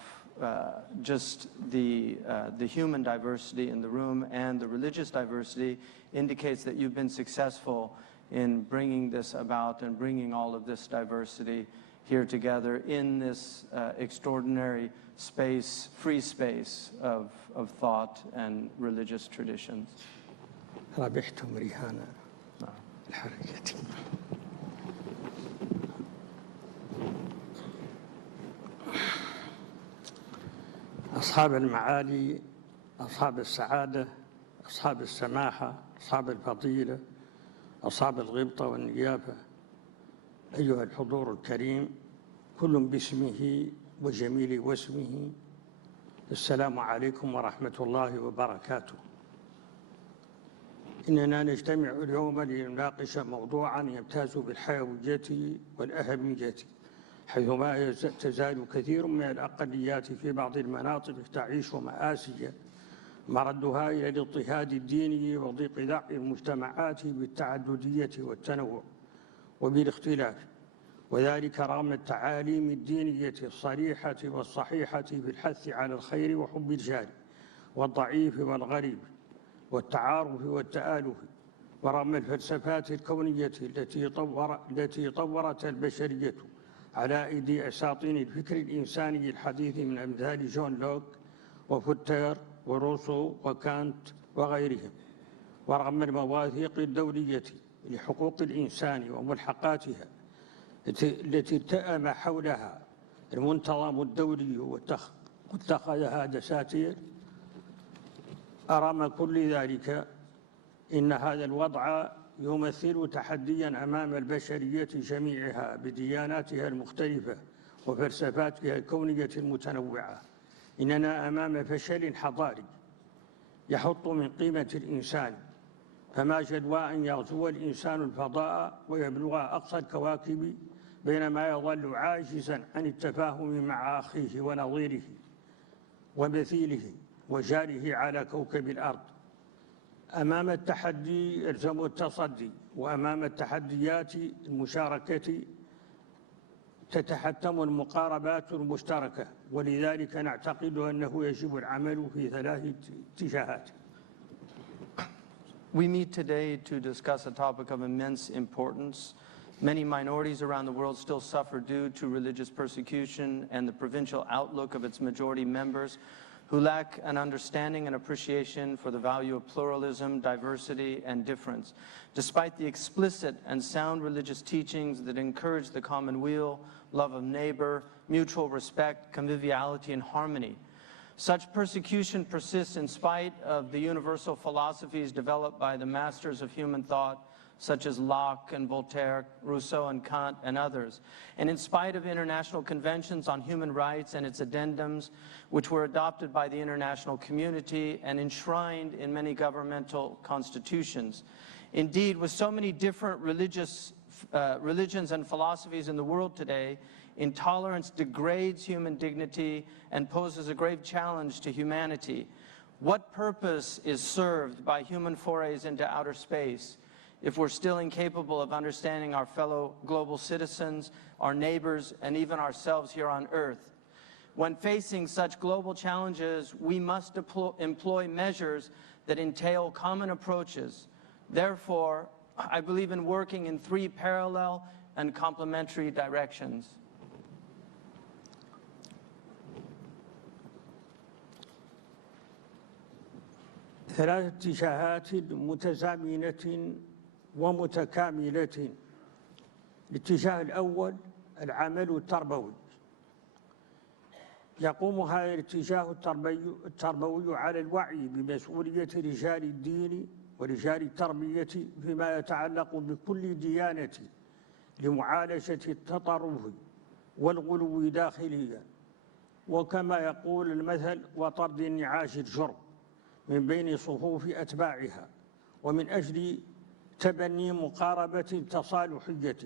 just the human diversity in the room and the religious diversity indicates that you've been successful in bringing this about and bringing all of this diversity here together in this extraordinary space, free space of thought and religious traditions. ربحتم رهان الحركة. أصحاب المعالي، أصحاب السعادة، أصحاب السماحة، أصحاب الفضيلة، أصحاب الغبطة والنيافة، أيها الحضور الكريم، كل باسمه وجميل واسمه، السلام عليكم ورحمة الله وبركاته. إننا نجتمع اليوم لنناقش موضوعا يمتاز بالحيوية والأهمية، حيثما تزال كثير من الأقليات في بعض المناطق تعيش مآسيا مردها إلى الاضطهاد الديني وضيق ذرع المجتمعات بالتعددية والتنوع وبالاختلاف، وذلك رغم التعاليم الدينية الصريحة والصحيحة في الحث على الخير وحب الجار والضعيف والغريب والتعارف والتآلف، ورغم الفلسفات الكونية التي طورت البشرية على أيدي أساطين الفكر الإنساني الحديث من أمثال جون لوك وفولتير وروسو وكانت وغيرهم، ورغم المواثيق الدولية لحقوق الإنسان وملحقاتها التي التأم حولها المنتظم الدولي واتخذها دساتير، أرغم كل ذلك إن هذا الوضع يمثل تحديا أمام البشرية جميعها بدياناتها المختلفة وفلسفاتها الكونية المتنوعة. إننا أمام فشل حضاري يحط من قيمة الإنسان، فما جدوى أن يغزو الإنسان الفضاء ويبلغ أقصى الكواكب بينما يظل عاجزا عن التفاهم مع أخيه ونظيره ومثيله وجاره على كوكب الأرض. أمام التحدي يلزم التصدي، وأمام التحديات المشاركة تتحتم المقاربات المشتركة، ولذلك نعتقد أنه يجب العمل في 3 اتجاهات. We meet today to discuss a topic of immense importance. Many minorities around the world still suffer due to religious persecution and the provincial outlook of its majority members, who lack an understanding and appreciation for the value of pluralism, diversity, and difference, despite the explicit and sound religious teachings that encourage the common weal, love of neighbor, mutual respect, conviviality, and harmony. Such persecution persists in spite of the universal philosophies developed by the masters of human thought, such as Locke and Voltaire, Rousseau and Kant, and others, and in spite of international conventions on human rights and its addendums, which were adopted by the international community and enshrined in many governmental constitutions. Indeed, with so many different religions and philosophies in the world today, intolerance degrades human dignity and poses a grave challenge to humanity. What purpose is served by human forays into outer space if we're still incapable of understanding our fellow global citizens, our neighbors, and even ourselves here on Earth? When facing such global challenges, we must employ measures that entail common approaches. Therefore, I believe in working in 3 parallel and complementary directions. ثلاث اتجاهات متزامنة ومتكاملة. الاتجاه الأول العمل التربوي. يقوم هذا الاتجاه التربوي على الوعي بمسؤولية رجال الدين ورجال التربية فيما يتعلق بكل ديانة لمعالجة التطرف والغلو داخليا، وكما يقول المثل وطرد النعاش الجرم من بين صفوف أتباعها، ومن أجل تبني مقاربة تصالحية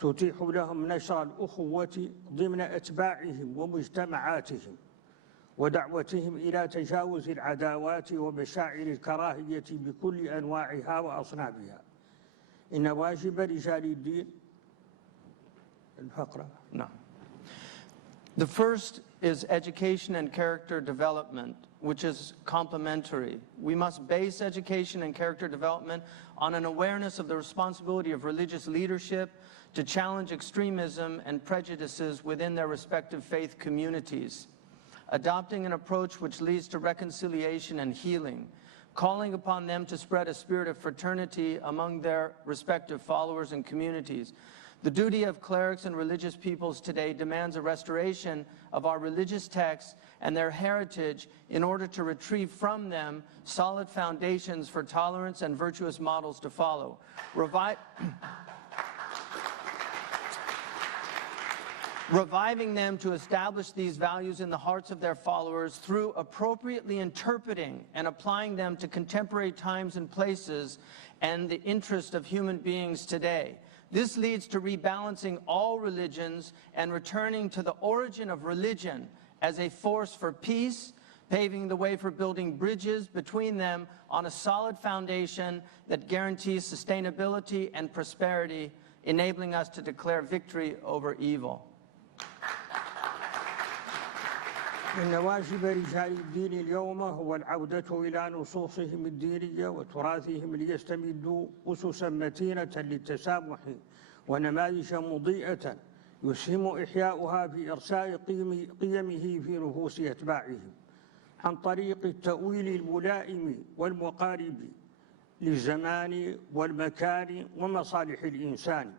تتيح لهم نشر الأخوة ضمن أتباعهم ومجتمعاتهم ودعوتهم إلى تجاوز العداوات ومشاعر الكراهية بكل أنواعها وأصنافها. إن واجب رجال الدين الفقرة. No. The first is education and character development, which is complementary. We must base education and character development on an awareness of the responsibility of religious leadership to challenge extremism and prejudices within their respective faith communities, adopting an approach which leads to reconciliation and healing, calling upon them to spread a spirit of fraternity among their respective followers and communities. The duty of clerics and religious peoples today demands a restoration of our religious texts and their heritage in order to retrieve from them solid foundations for tolerance and virtuous models to follow. Reviving them to establish these values in the hearts of their followers through appropriately interpreting and applying them to contemporary times and places and the interest of human beings today. This leads to rebalancing all religions and returning to the origin of religion as a force for peace, paving the way for building bridges between them on a solid foundation that guarantees sustainability and prosperity, enabling us to declare victory over evil. إن واجب رجال الدين اليوم هو العودة إلى نصوصهم الدينية وتراثهم ليستمدوا أسسا متينة للتسامح ونماذج مضيئة يسهم إحياؤها في إرساء قيمه في نفوس أتباعهم عن طريق التأويل الملائم والمقارب للزمان والمكان ومصالح الإنسان،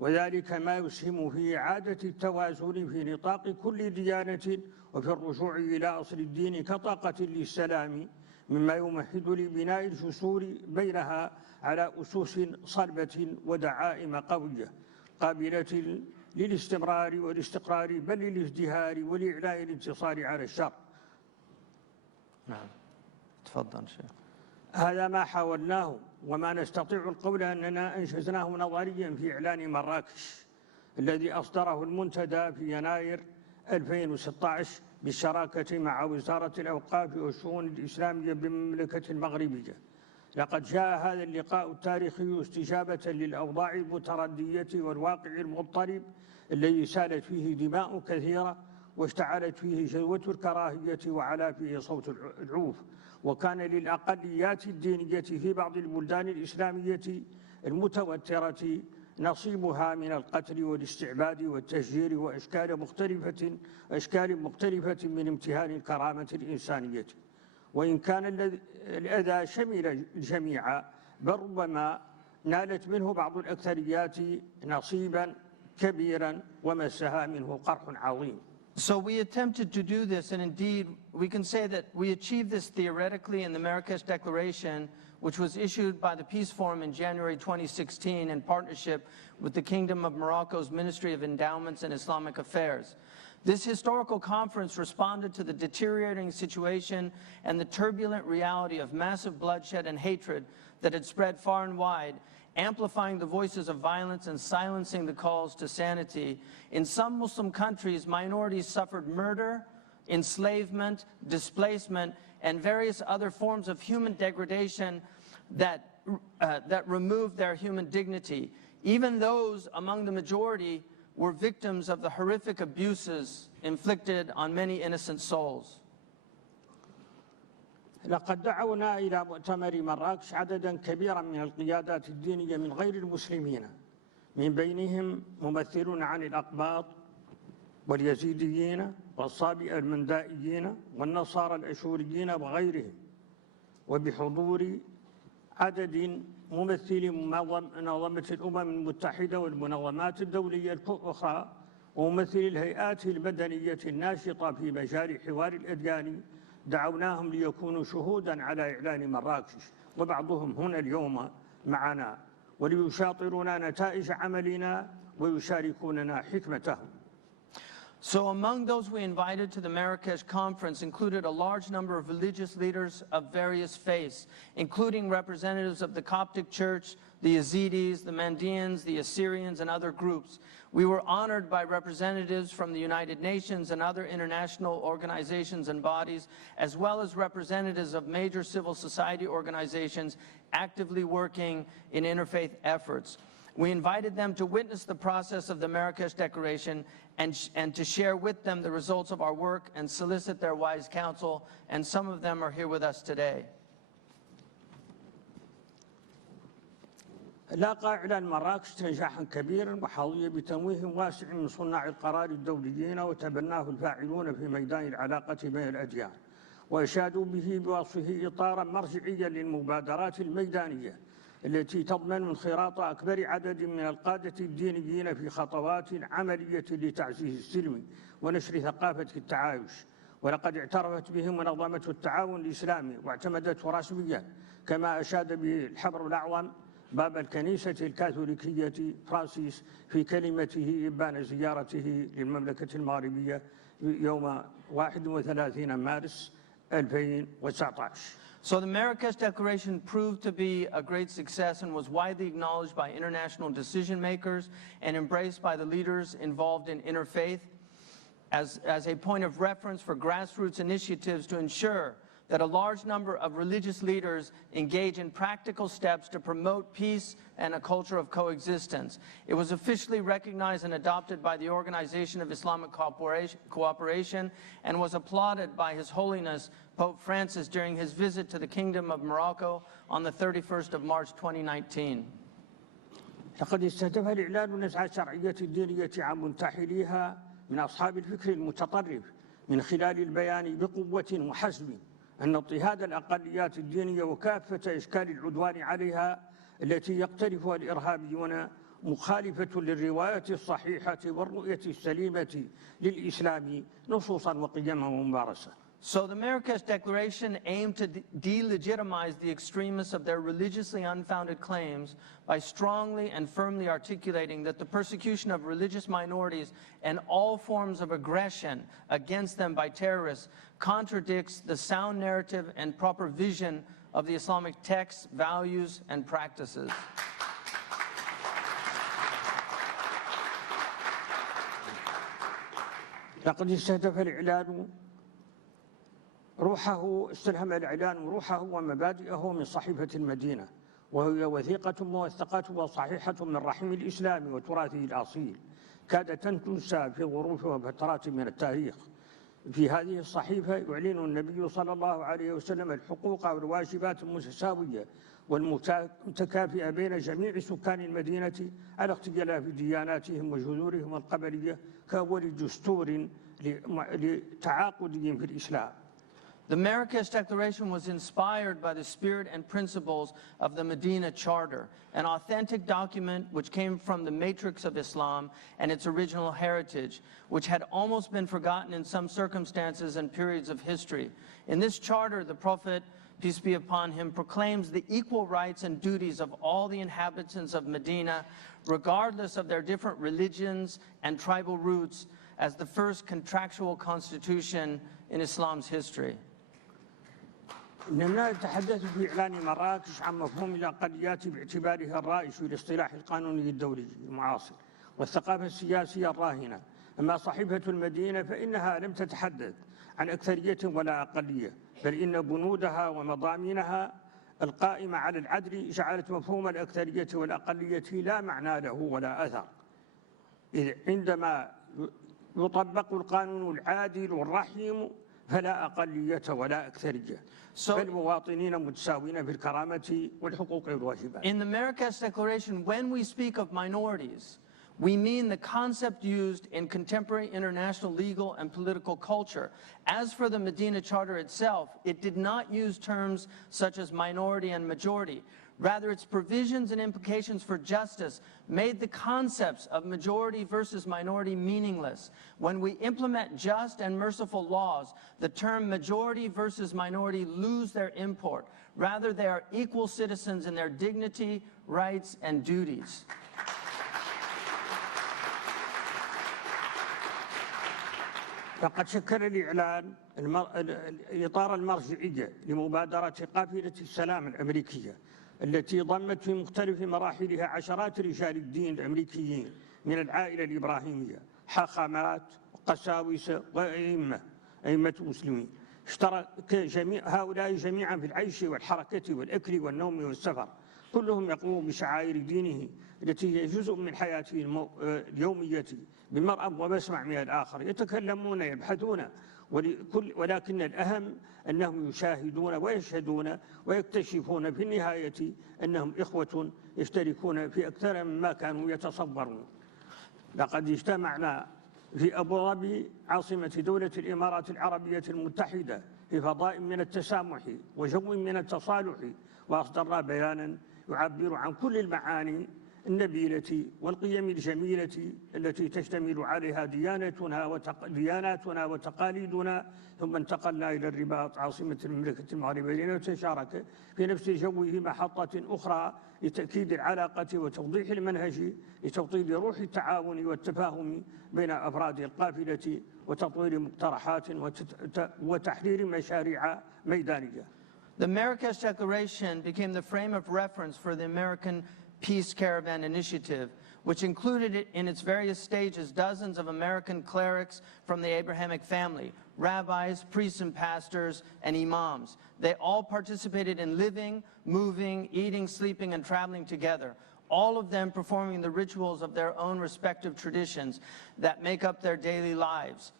وذلك ما يسهم في إعادة التوازن في نطاق كل ديانة وفي الرجوع إلى أصل الدين كطاقة للسلام، مما يمهد لبناء الجسور بينها على أسس صلبة ودعائم قوية قابلة للاستمرار والاستقرار بل للازدهار ولإعلاء الانتصار على الشر. نعم. تفضل شيخ. هذا ما حاولناه وما نستطيع القول أننا أنجزناه نظريا في إعلان مراكش الذي أصدره المنتدى في يناير 2016 بالشراكة مع وزارة الأوقاف والشؤون الإسلامية بالمملكة المغربية. لقد جاء هذا اللقاء التاريخي استجابة للأوضاع المتردية والواقع المضطرب الذي سالت فيه دماء كثيرة واشتعلت فيه جذوة الكراهية وعلى فيه صوت العنف، وكان للأقليات الدينية في بعض البلدان الإسلامية المتوترة نصيبها من القتل والاستعباد والتشجير وأشكال مختلفة من امتهان الكرامة الإنسانية. وإن كان الأذى شمل الجميع بل ربما نالت منه بعض الأكثريات نصيبا كبيرا ومسها منه قرح عظيم. So we attempted to do this, and indeed we can say that we achieved this theoretically in the Marrakesh Declaration, which was issued by the Peace Forum in January 2016 in partnership with the Kingdom of Morocco's Ministry of Endowments and Islamic Affairs. This historical conference responded to the deteriorating situation and the turbulent reality of massive bloodshed and hatred that had spread far and wide, amplifying the voices of violence and silencing the calls to sanity. In some Muslim countries, minorities suffered murder, enslavement, displacement, and various other forms of human degradation that removed their human dignity. Even those among the majority were victims of the horrific abuses inflicted on many innocent souls. لقد دعونا إلى مؤتمر مراكش عددا كبيرا من القيادات الدينية من غير المسلمين، من بينهم ممثلون عن الأقباط واليزيديين والصابئة المندائيين والنصارى الأشوريين وغيرهم، وبحضور عدد ممثلي منظمة الأمم المتحدة والمنظمات الدولية الأخرى وممثلي الهيئات المدنية الناشطة في مجال حوار الأديان. دعوناهم ليكونوا شهودا على إعلان مراكش، وبعضهم هنا اليوم معنا وليشاطرونا نتائج عملنا ويشاركوننا حكمتهم. So among those we invited to the Marrakesh conference included a large number of religious leaders of various faiths, including representatives of the Coptic Church, the Yazidis, the Mandeans, the Assyrians, and other groups. We were honored by representatives from the United Nations and other international organizations and bodies, as well as representatives of major civil society organizations actively working in interfaith efforts. We invited them to witness the process of the Marrakesh Declaration and to share with them the results of our work and solicit their wise counsel, and some of them are here with us today. لاقى إعلان مراكش نجاحا كبيرا وحظي بتمويه واسع من صناع القرار الدوليين وتبناه الفاعلون في ميدان العلاقة بين الأديان، وأشادوا به بوصفه إطارا مرجعيا للمبادرات الميدانية التي تضمن انخراط أكبر عدد من القادة الدينيين في خطوات عملية لتعزيز السلم ونشر ثقافة التعايش. ولقد اعترفت به منظمة التعاون الإسلامي واعتمدته رسميا، كما أشاد به الحبر الأعظم باب الكنيسة الكاثوليكية فرانسيس في كلمته إبان زيارته للمملكة المغربية يوم 31 مارس 2019. So the Marrakesh Declaration proved to be a great success and was widely acknowledged by international decision makers and embraced by the leaders involved in interfaith as a point of reference for grassroots initiatives to ensure that a large number of religious leaders engage in practical steps to promote peace and a culture of coexistence. It was officially recognized and adopted by the Organization of Islamic Cooperation and was applauded by His Holiness Pope Francis during his visit to the Kingdom of Morocco on the 31st of March 2019. لقد استهدف الإعلان نزع الشرعية الدينية عن منتحليها من أصحاب الفكر المتطرف من خلال البيان بقوة وحزم أن اضطهاد الأقليات الدينية وكافة إشكال العدوان عليها التي يقترفها الإرهابيون مخالفة للرواية الصحيحة والرؤية السليمة للإسلام نصوصا وقيما وممارسة. So the Marrakesh Declaration aimed to delegitimize the extremists of their religiously unfounded claims by strongly and firmly articulating that the persecution of religious minorities and all forms of aggression against them by terrorists contradicts the sound narrative and proper vision of the Islamic texts, values, and practices. لقد استهدف الإعلان استلهم الإعلان روحه ومبادئه من صحيفة المدينة، وهي وثيقة موثقة وصحيحة من رحم الإسلام وتراثه الأصيل، كادت أن تنسى في ظروف وفترات من التاريخ. في هذه الصحيفة يعلن النبي صلى الله عليه وسلم الحقوق والواجبات المتساوية والمتكافئة بين جميع سكان المدينة على اختلاف دياناتهم وجذورهم القبلية كأول دستور لتعاقدهم في الإسلام. The Marrakesh Declaration was inspired by the spirit and principles of the Medina Charter, an authentic document which came from the matrix of Islam and its original heritage, which had almost been forgotten in some circumstances and periods of history. In this charter, the Prophet, peace be upon him, proclaims the equal rights and duties of all the inhabitants of Medina, regardless of their different religions and tribal roots, as the first contractual constitution in Islam's history. إننا نتحدث في إعلان مراكش عن مفهوم الأقليات باعتبارها الرائج للاصطلاح القانوني الدولي المعاصر والثقافة السياسية الراهنة. أما صحيفة المدينة فإنها لم تتحدث عن أكثرية ولا أقلية، بل إن بنودها ومضامينها القائمة على العدل جعلت مفهوم الأكثرية والأقلية لا معنى له ولا أثر، إذ عندما يطبق القانون العادل الرحيم فلا أقلية ولا أكثرية، بل مواطنين متساوين في الكرامة والحقوق والواجبات. In the Marrakesh Declaration, when we speak of minorities, we mean the concept used in contemporary international legal and political culture. As for the Medina Charter itself, it did not use terms such as minority and majority. Rather, its provisions and implications for justice made the concepts of majority versus minority meaningless. When we implement just and merciful laws, the term majority versus minority lose their import. Rather, they are equal citizens in their dignity, rights, and duties. فقد شكل الإعلان الإطار المرجعي لمبادرة قافلة السلام الأمريكية التي ضمت في مختلف مراحلها عشرات رجال الدين الأمريكيين من العائلة الإبراهيمية، حاخامات وقساوسة وأئمة مسلمين. اشترك هؤلاء جميعا في العيش والحركة والأكل والنوم والسفر، كلهم يقوم بشعائر دينه التي هي جزء من حياته اليومية بمرأى ومسمع من الآخر، يتكلمون يبحثون، ولكن الأهم أنهم يشاهدون ويشهدون ويكتشفون في النهاية أنهم إخوة يشتركون في أكثر مما كانوا يتصورون. لقد اجتمعنا في أبو ظبي عاصمة دولة الإمارات العربية المتحدة في فضاء من التسامح وجو من التصالح، وأصدرنا بيانا يعبر عن كل المعاني النبيلة والقيم الجميلة التي تشتمل عليها دياناتنا وتقاليدنا. ثم انتقلنا إلى الرباط عاصمة المملكة المغربية لنتشارك في نفس جوه محطة أخرى لتأكيد العلاقة وتوضيح المنهج لتوطيد روح التعاون والتفاهم بين أفراد القافلة وتطوير مقترحات وتحرير مشاريع ميدانية. The Marrakesh Declaration became the frame of reference for the American Peace Caravan Initiative, which included in its various stages dozens of American clerics from the Abrahamic family, rabbis, priests and pastors, and imams. They all participated in living, moving, eating, sleeping, and traveling together, all of them performing the rituals of their own respective traditions that make up their daily lives.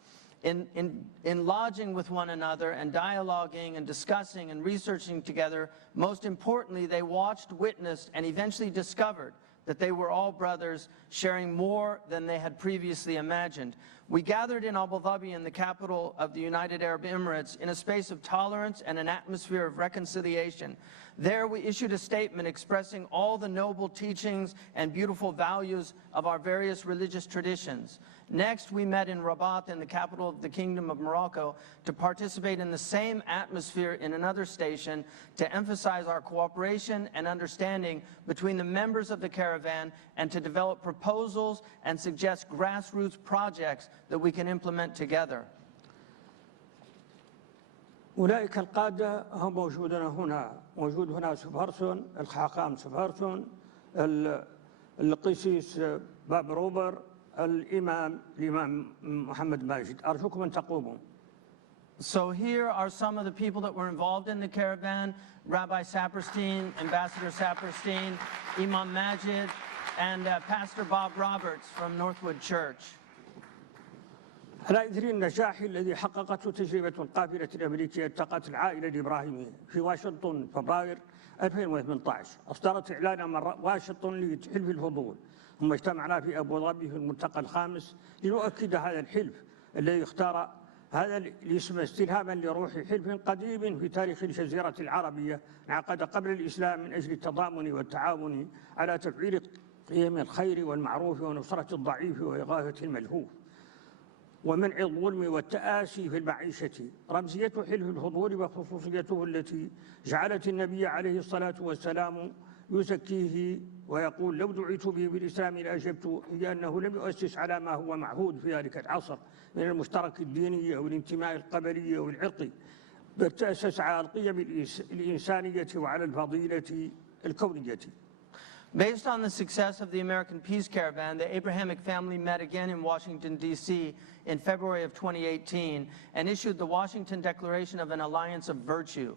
In lodging with one another and dialoguing and discussing and researching together, most importantly, they watched, witnessed, and eventually discovered that they were all brothers, sharing more than they had previously imagined. We gathered in Abu Dhabi, in the capital of the United Arab Emirates, in a space of tolerance and an atmosphere of reconciliation. There we issued a statement expressing all the noble teachings and beautiful values of our various religious traditions. Next, we met in Rabat, in the capital of the Kingdom of Morocco, to participate in the same atmosphere in another station to emphasize our cooperation and understanding between the members of the caravan and to develop proposals and suggest grassroots projects that we can implement together. أولئك القادة هم موجودون هنا، موجود هنا سفارسون، الحاقام سفارسون، القسيس باب روبر، الإمام محمد ماجد. أرجوكم أن تقوموا. So here are some of the people that were involved in the caravan: Rabbi Saperstein, Ambassador Saperstein, Imam Majid, and Pastor Bob Roberts from Northwood Church. على إثر النجاح الذي حققته تجربة القافلة الأمريكية التقت العائلة الإبراهيمية في واشنطن فبراير 2018، أصدرت إعلانا واشنطن لحلف الفضول، ثم اجتمعنا في أبو ظبي في الملتقى الخامس لنؤكد هذا الحلف الذي اختار هذا الاسم استلهاما لروح حلف قديم في تاريخ الجزيرة العربية انعقد قبل الإسلام من أجل التضامن والتعاون على تفعيل قيم الخير والمعروف ونصرة الضعيف وإغاثة الملهوف ومنع الظلم والتآسي في المعيشة. رمزية حلف الفضول وخصوصيته التي جعلت النبي عليه الصلاة والسلام يزكيه ويقول: لو دعيت به بالإسلام لأجبت، هي أنه لم يؤسس على ما هو معهود في ذلك العصر من المشترك الديني أو الانتماء القبلي أو العرقي، بل تأسس على القيم الإنسانية وعلى الفضيلة الكونية. Based on the success of the American Peace Caravan, the Abrahamic family met again in Washington, D.C. in February of 2018 and issued the Washington Declaration of an Alliance of Virtue.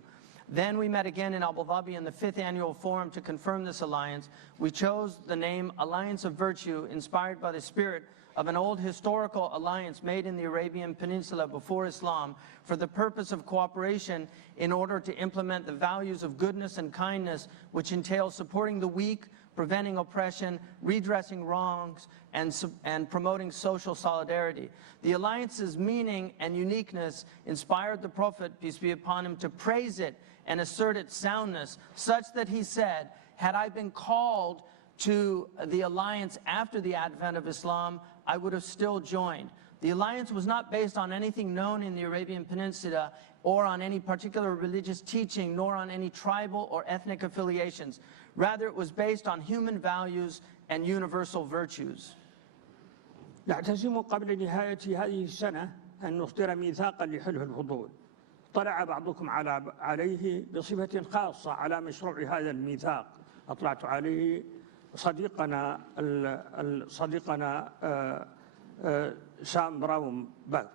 Then we met again in Abu Dhabi in the 5th Annual Forum to confirm this alliance. We chose the name Alliance of Virtue, inspired by the spirit of an old historical alliance made in the Arabian Peninsula before Islam for the purpose of cooperation in order to implement the values of goodness and kindness, which entails supporting the weak, preventing oppression, redressing wrongs, and promoting social solidarity. The alliance's meaning and uniqueness inspired the Prophet, peace be upon him, to praise it and assert its soundness, such that he said, "Had I been called to the alliance after the advent of Islam, I would have still joined." The alliance was not based on anything known in the Arabian Peninsula or on any particular religious teaching, nor on any tribal or ethnic affiliations. Rather, it was based on human values and universal virtues. نعتزم قبل نهاية هذه السنة أن نصدر ميثاقا لحلف الفضول. طلع بعضكم عليه بصفة خاصة على مشروع هذا الميثاق. أطلعت عليه صديقنا سام براون باك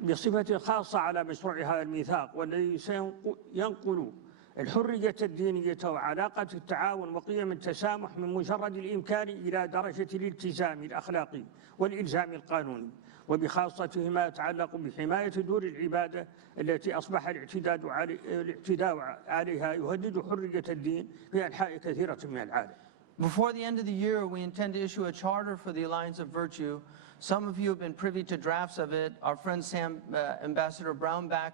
بصفة خاصة على مشروع هذا الميثاق، والذي سينقل الحرية الدينية وعلاقة التعاون وقيم التسامح من مجرد الإمكان إلى درجة الالتزام الأخلاقي والإلزام القانوني، وبخاصة ما يتعلق بحماية دور العبادة التي أصبح الاعتداء عليها يهدد حرية الدين في أنحاء كثيرة من العالم. Before the end of the year, we intend to issue a charter for the Alliance of Virtue. Some of you have been privy to drafts of it. Our friend Ambassador Brownback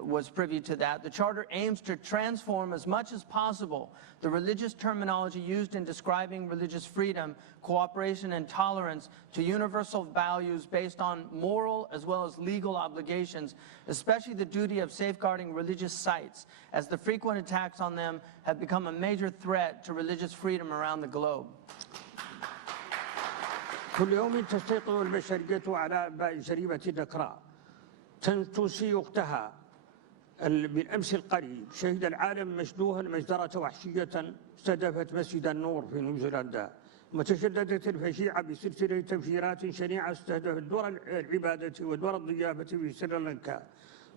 was privy to that. The charter aims to transform as much as possible the religious terminology used in describing religious freedom, cooperation, and tolerance to universal values based on moral as well as legal obligations, especially the duty of safeguarding religious sites, as the frequent attacks on them have become a major threat to religious freedom around the globe. كل يوم تستيقظ البشرية على أنباء جريمة نكراء تنسي وقتها. بالأمس القريب شهد العالم مشدوها مجزرة وحشية استهدفت مسجد النور في نيوزيلندا، وتشددت الفجيعة بسلسلة تفجيرات شنيعة استهدفت دور العبادة ودور الضيافة في سريلانكا.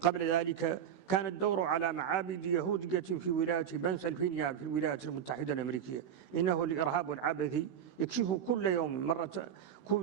قبل ذلك كان الدور على معابد يهودية في ولاية بنسلفانيا في الولايات المتحدة الأمريكية. إنه الإرهاب العبثي يكشف كل يوم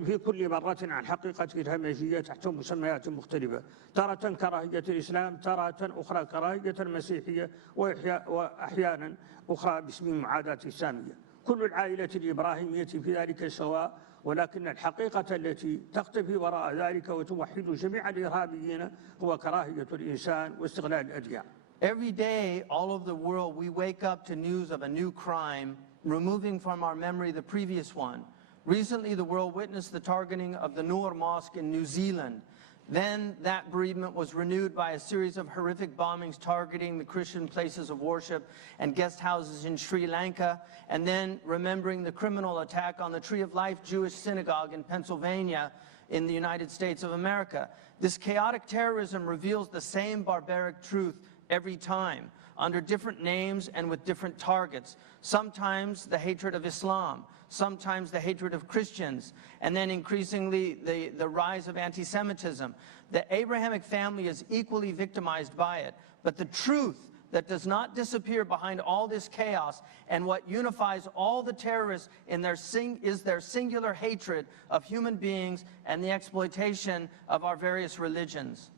في كل مرة عن حقيقة الهمجية تحت مسميات مختلفة، تارة كراهية الإسلام، تارة أخرى كراهية المسيحية، وأحيانا أخرى باسم المعاداة السامية. كل العائلة الإبراهيمية في ذلك سواء، ولكن الحقيقة التي تختفي وراء ذلك وتوحد جميع الإرهابيين هو كراهية الإنسان واستغلال الأديان. Every day, all over the world, we wake up to news of a new crime, removing from our memory the previous one. Recently, the world witnessed the targeting of the Noor Mosque in New Zealand. Then that bereavement was renewed by a series of horrific bombings targeting the Christian places of worship and guest houses in Sri Lanka, and then remembering the criminal attack on the Tree of Life Jewish synagogue in Pennsylvania in the United States of America. This chaotic terrorism reveals the same barbaric truth every time, under different names and with different targets. Sometimes the hatred of Islam, sometimes the hatred of Christians, and then increasingly the rise of anti-Semitism. The Abrahamic family is equally victimized by it, but the truth that does not disappear behind all this chaos and what unifies all the terrorists is their singular hatred of human beings and the exploitation of our various religions.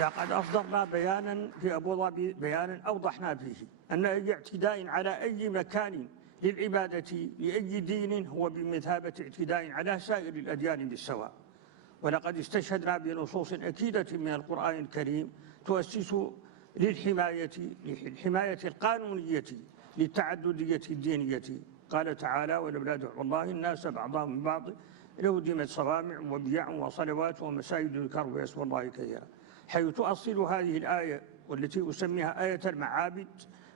لقد أصدرنا بيانا في أبو ظبي، بيانا أوضحنا فيه أن أي اعتداء على أي مكان للعبادة لأي دين هو بمثابة اعتداء على سائر الأديان بالسواء. ولقد استشهدنا بنصوص أكيدة من القرآن الكريم تؤسس للحماية القانونية للتعددية الدينية. قال تعالى: ولولا دفع الله الناس بعضهم من بعض لهدمت صوامع وبيع وصلوات ومساجد يذكر فيها اسم الله كثيرا. حيث تؤصل هذه الآية والتي أسميها آية المعابد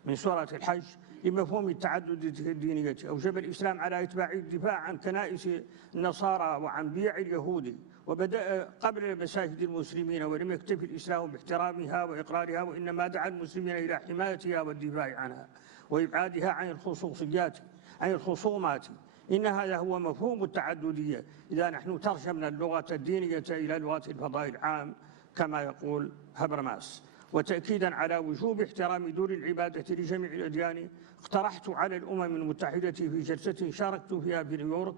من سورة الحج لمفهوم التعدد الدينية، أوجب الإسلام على إتباع الدفاع عن كنائس النصارى وعن بيع اليهود، وبدأ قبل مساجد المسلمين، ولم يكتفي الإسلام باحترامها وإقرارها، وإنما دعا المسلمين إلى حمايتها والدفاع عنها وإبعادها عن الخصومات. إن هذا هو مفهوم التعددية إذا نحن ترجمنا اللغة الدينية إلى لغة الفضاء العام كما يقول هبرماس. وتأكيدا على وجوب احترام دور العبادة لجميع الأديان، اقترحت على الأمم المتحدة في جلسة شاركت فيها في نيويورك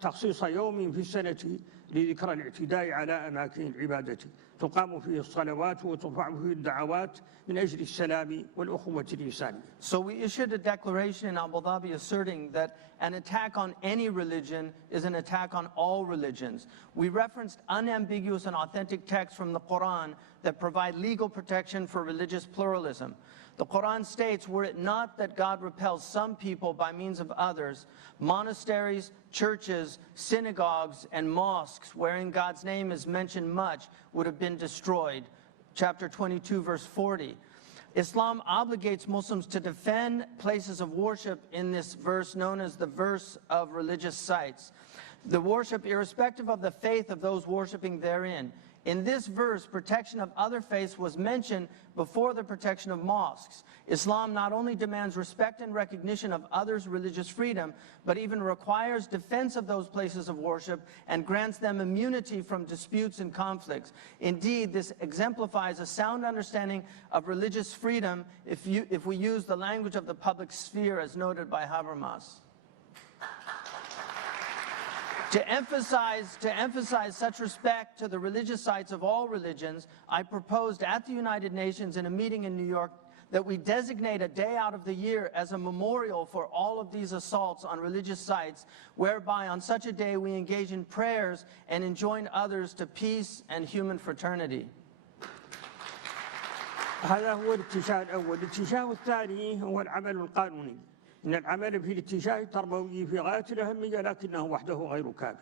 تخصيص يوم في السنة لذكرى الاعتداء على أماكن العبادة تقام فيه الصلوات وترفع فيه الدعوات من أجل السلام والأخوة الإنسانية. So we issued a declaration in Abu Dhabi asserting that an attack on any religion is an attack on all religions. We referenced unambiguous and authentic texts from the Quran that provide legal protection for religious pluralism. The Quran states, were it not that God repels some people by means of others, monasteries, churches, synagogues, and mosques wherein God's name is mentioned much would have been destroyed. Chapter 22, verse 40. Islam obligates Muslims to defend places of worship in this verse known as the verse of religious sites. The worship, irrespective of the faith of those worshiping therein. In this verse, protection of other faiths was mentioned before the protection of mosques. Islam not only demands respect and recognition of others' religious freedom, but even requires defense of those places of worship and grants them immunity from disputes and conflicts. Indeed, this exemplifies a sound understanding of religious freedom if we use the language of the public sphere as noted by Habermas. To emphasize such respect to the religious sites of all religions, I proposed at the United Nations in a meeting in New York that we designate a day out of the year as a memorial for all of these assaults on religious sites, whereby on such a day we engage in prayers and enjoin others to peace and human fraternity. هذا هو الاتجاه الأول. الاتجاه الثاني هو العمل القانوني. إن العمل في الاتجاه التربوي في غاية الأهمية لكنه وحده غير كاف،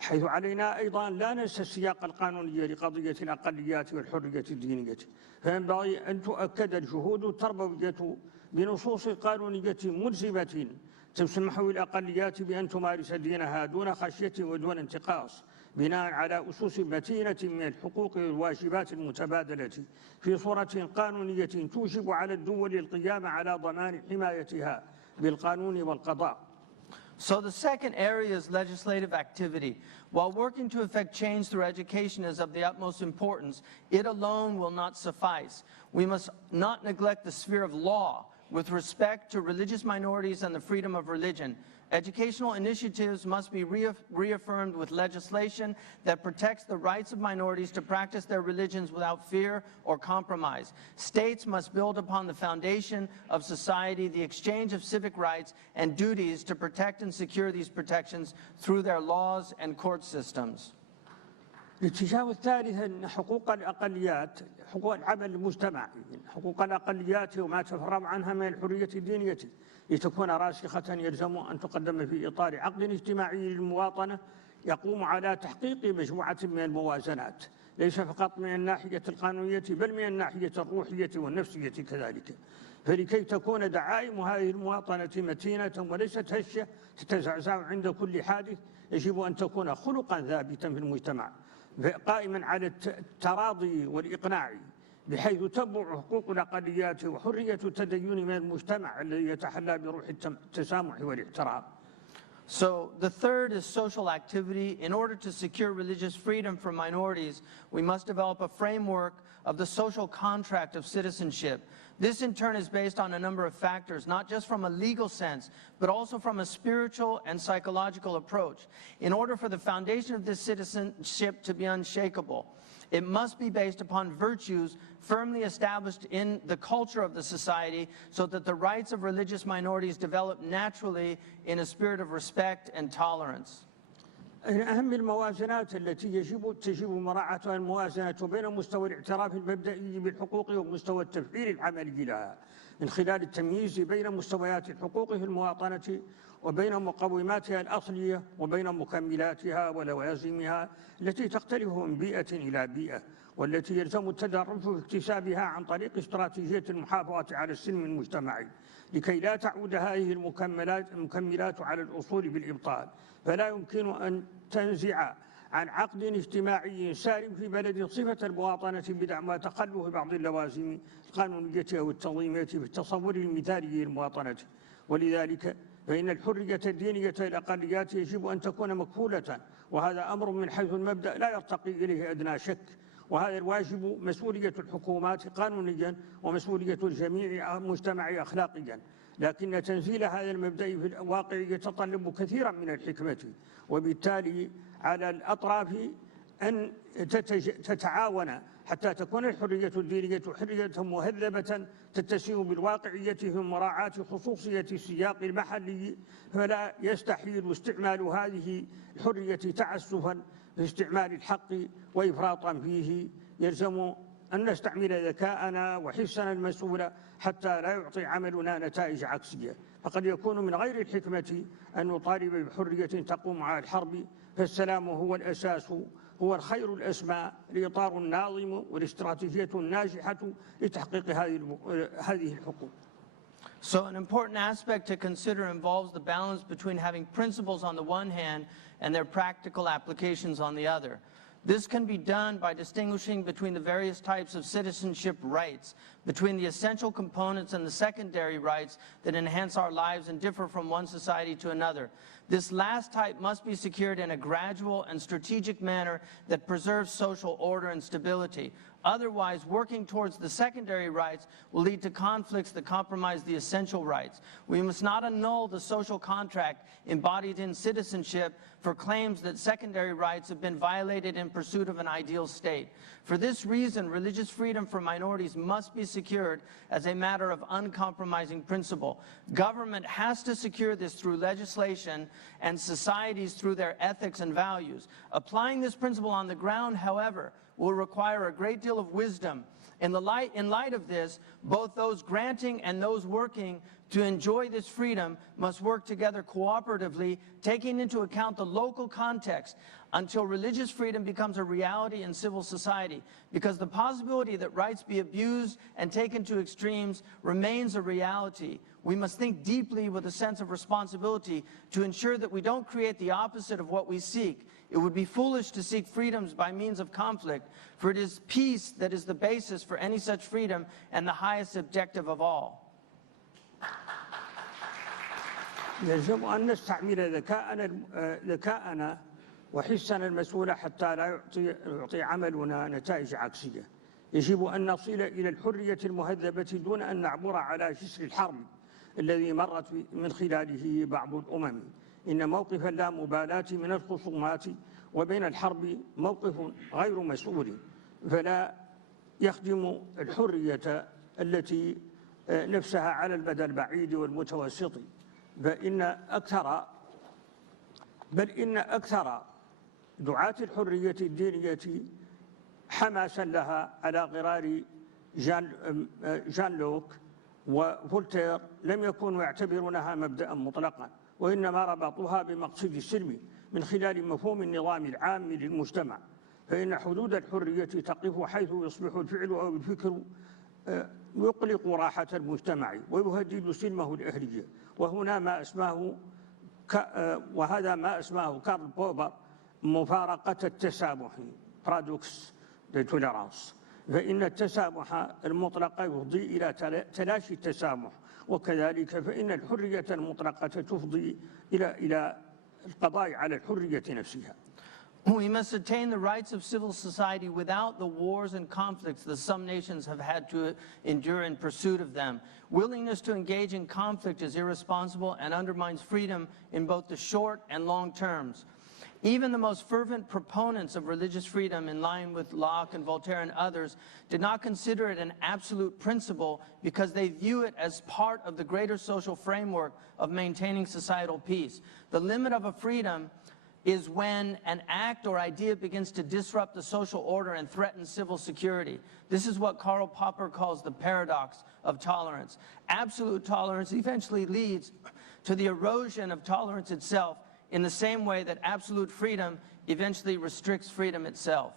حيث علينا أيضا لا ننسى السياق القانوني لقضية الأقليات والحرية الدينية، فينبغي أن تؤكد الجهود التربوية بنصوص قانونية ملزمة تسمح للأقليات بأن تمارس دينها دون خشية ودون انتقاص، بناء على أسس متينة من الحقوق والواجبات المتبادلة في صورة قانونية توجب على الدول القيام على ضمان حمايتها بالقانون والقضاء. So the second area is legislative activity. While working to effect change through education is of the utmost importance, it alone will not suffice. We must not neglect the sphere of law with respect to religious minorities and the freedom of religion. Educational initiatives must be reaffirmed with legislation that protects the rights of minorities to practice their religions without fear or compromise. States must build upon the foundation of society the exchange of civic rights and duties to protect and secure these protections through their laws and court systems. الاتجاه الثالث أن حقوق الأقليات حقوق العمل المجتمعي، حقوق الأقليات وما تفرع عنها من الحرية الدينية لتكون راسخة يلزم أن تقدم في إطار عقد اجتماعي للمواطنة يقوم على تحقيق مجموعة من الموازنات، ليس فقط من الناحية القانونية بل من الناحية الروحية والنفسية كذلك. فلكي تكون دعائم هذه المواطنة متينة وليست هشة تتزعزع عند كل حادث، يجب أن تكون خلقا ثابتا في المجتمع قائما على التراضي والإقناع، بحيث تنبع حقوق الأقليات وحرية التدين من المجتمع الذي يتحلى بروح التسامح والاحترام. So the third is social activity. In order to secure religious freedom for minorities, we must develop a framework of the social contract of citizenship. This in turn is based on a number of factors, not just from a legal sense, but also from a spiritual and psychological approach. In order for the foundation of this citizenship to be unshakable, it must be based upon virtues firmly established in the culture of the society so that the rights of religious minorities develop naturally in a spirit of respect and tolerance. من أهم الموازنات التي تجب مراعاتها الموازنة بين مستوى الاعتراف المبدئي بالحقوق ومستوى التفعيل العملي لها، من خلال التمييز بين مستويات الحقوق في المواطنة وبين مقوماتها الأصلية وبين مكملاتها ولوازمها التي تختلف من بيئة إلى بيئة، والتي يلزم التدرج في اكتسابها عن طريق استراتيجية المحافظة على السلم المجتمعي، لكي لا تعود هذه المكملات على الأصول بالإبطال. فلا يمكن أن تنزع عن عقد اجتماعي سارٍ في بلد صفة المواطنة بدعم تخلف بعض اللوازم القانونية والتنظيمية في التصور المثالي للمواطنة. ولذلك فإن الحرية الدينية للأقليات يجب أن تكون مكفولة، وهذا أمر من حيث المبدأ لا يرتقي إليه أدنى شك، وهذا الواجب مسؤولية الحكومات قانونيا ومسؤولية الجميع مجتمعي أخلاقيا. لكن تنزيل هذا المبدأ في الواقع يتطلب كثيرا من الحكمة، وبالتالي على الأطراف أن تتعاون حتى تكون الحرية الدينية حرية مهذبة تتسم بالواقعية في مراعاة خصوصية السياق المحلي، فلا يستحيل استعمال هذه الحرية تعسفا في استعمال الحق وإفراطا فيه. يلزم أن نستعمل ذكاءنا وحسنا المسؤول حتى لا يعطي عملنا نتائج عكسية. فقد يكون من غير الحكمة أن نطالب بحرية تقوم على الحرب، فالسلام هو الأساس، هو الخير الأسمى، الإطار الناظم والاستراتيجية الناجحة لتحقيق هذه الحقوق. So an important aspect to consider involves the balance between having principles on the one hand and their practical applications on the other. This can be done by distinguishing between the various types of citizenship rights, between the essential components and the secondary rights that enhance our lives and differ from one society to another. This last type must be secured in a gradual and strategic manner that preserves social order and stability. Otherwise, working towards the secondary rights will lead to conflicts that compromise the essential rights. We must not annul the social contract embodied in citizenship for claims that secondary rights have been violated in pursuit of an ideal state. For this reason, religious freedom for minorities must be secured as a matter of uncompromising principle. Government has to secure this through legislation and societies through their ethics and values. Applying this principle on the ground, however, will require a great deal of wisdom. In light of this, both those granting and those working to enjoy this freedom must work together cooperatively, taking into account the local context until religious freedom becomes a reality in civil society. Because the possibility that rights be abused and taken to extremes remains a reality. We must think deeply with a sense of responsibility to ensure that we don't create the opposite of what we seek. It would be foolish to seek freedoms by means of conflict, for it is peace that is the basis for any such freedom and the highest objective of all. يجب أن نستعمل ذكاءنا وحسنا المسؤول حتى لا يعطي عملنا نتائج عكسية. يجب أن نصل إلى الحرية المهذبة دون أن نعبر على جسر الحرب الذي مرت من خلاله بعض الأمم. إن موقف اللامبالاة من الخصومات وبين الحرب موقف غير مسؤول، فلا يخدم الحرية التي نفسها على المدى البعيد والمتوسط. بل إن أكثر دعاة الحرية الدينية حماسا لها على غرار جان لوك وفولتير لم يكونوا يعتبرونها مبدأ مطلقا، وإنما ربطوها بمقصد السلم من خلال مفهوم النظام العام للمجتمع. فإن حدود الحرية تقف حيث يصبح الفعل أو الفكر يقلق راحة المجتمع ويهدد سلمه الأهلية. وهذا ما أسماه كارل بوبر مفارقة التسامح بارادوكس دي توليرانس. فإن التسامح المطلق يفضي إلى تلاشي التسامح، وكذلك فإن الحرية المطلقة تفضي إلى القضاء على الحرية نفسها. We must attain the rights of civil society without the wars and conflicts that some nations have had to endure in pursuit of them. Willingness to engage in conflict is irresponsible and undermines freedom in both the short and long terms. Even the most fervent proponents of religious freedom, in line with Locke and Voltaire and others, did not consider it an absolute principle because they view it as part of the greater social framework of maintaining societal peace. The limit of a freedom is when an act or idea begins to disrupt the social order and threaten civil security. This is what Karl Popper calls the paradox of tolerance. Absolute tolerance eventually leads to the erosion of tolerance itself, in the same way that absolute freedom eventually restricts freedom itself.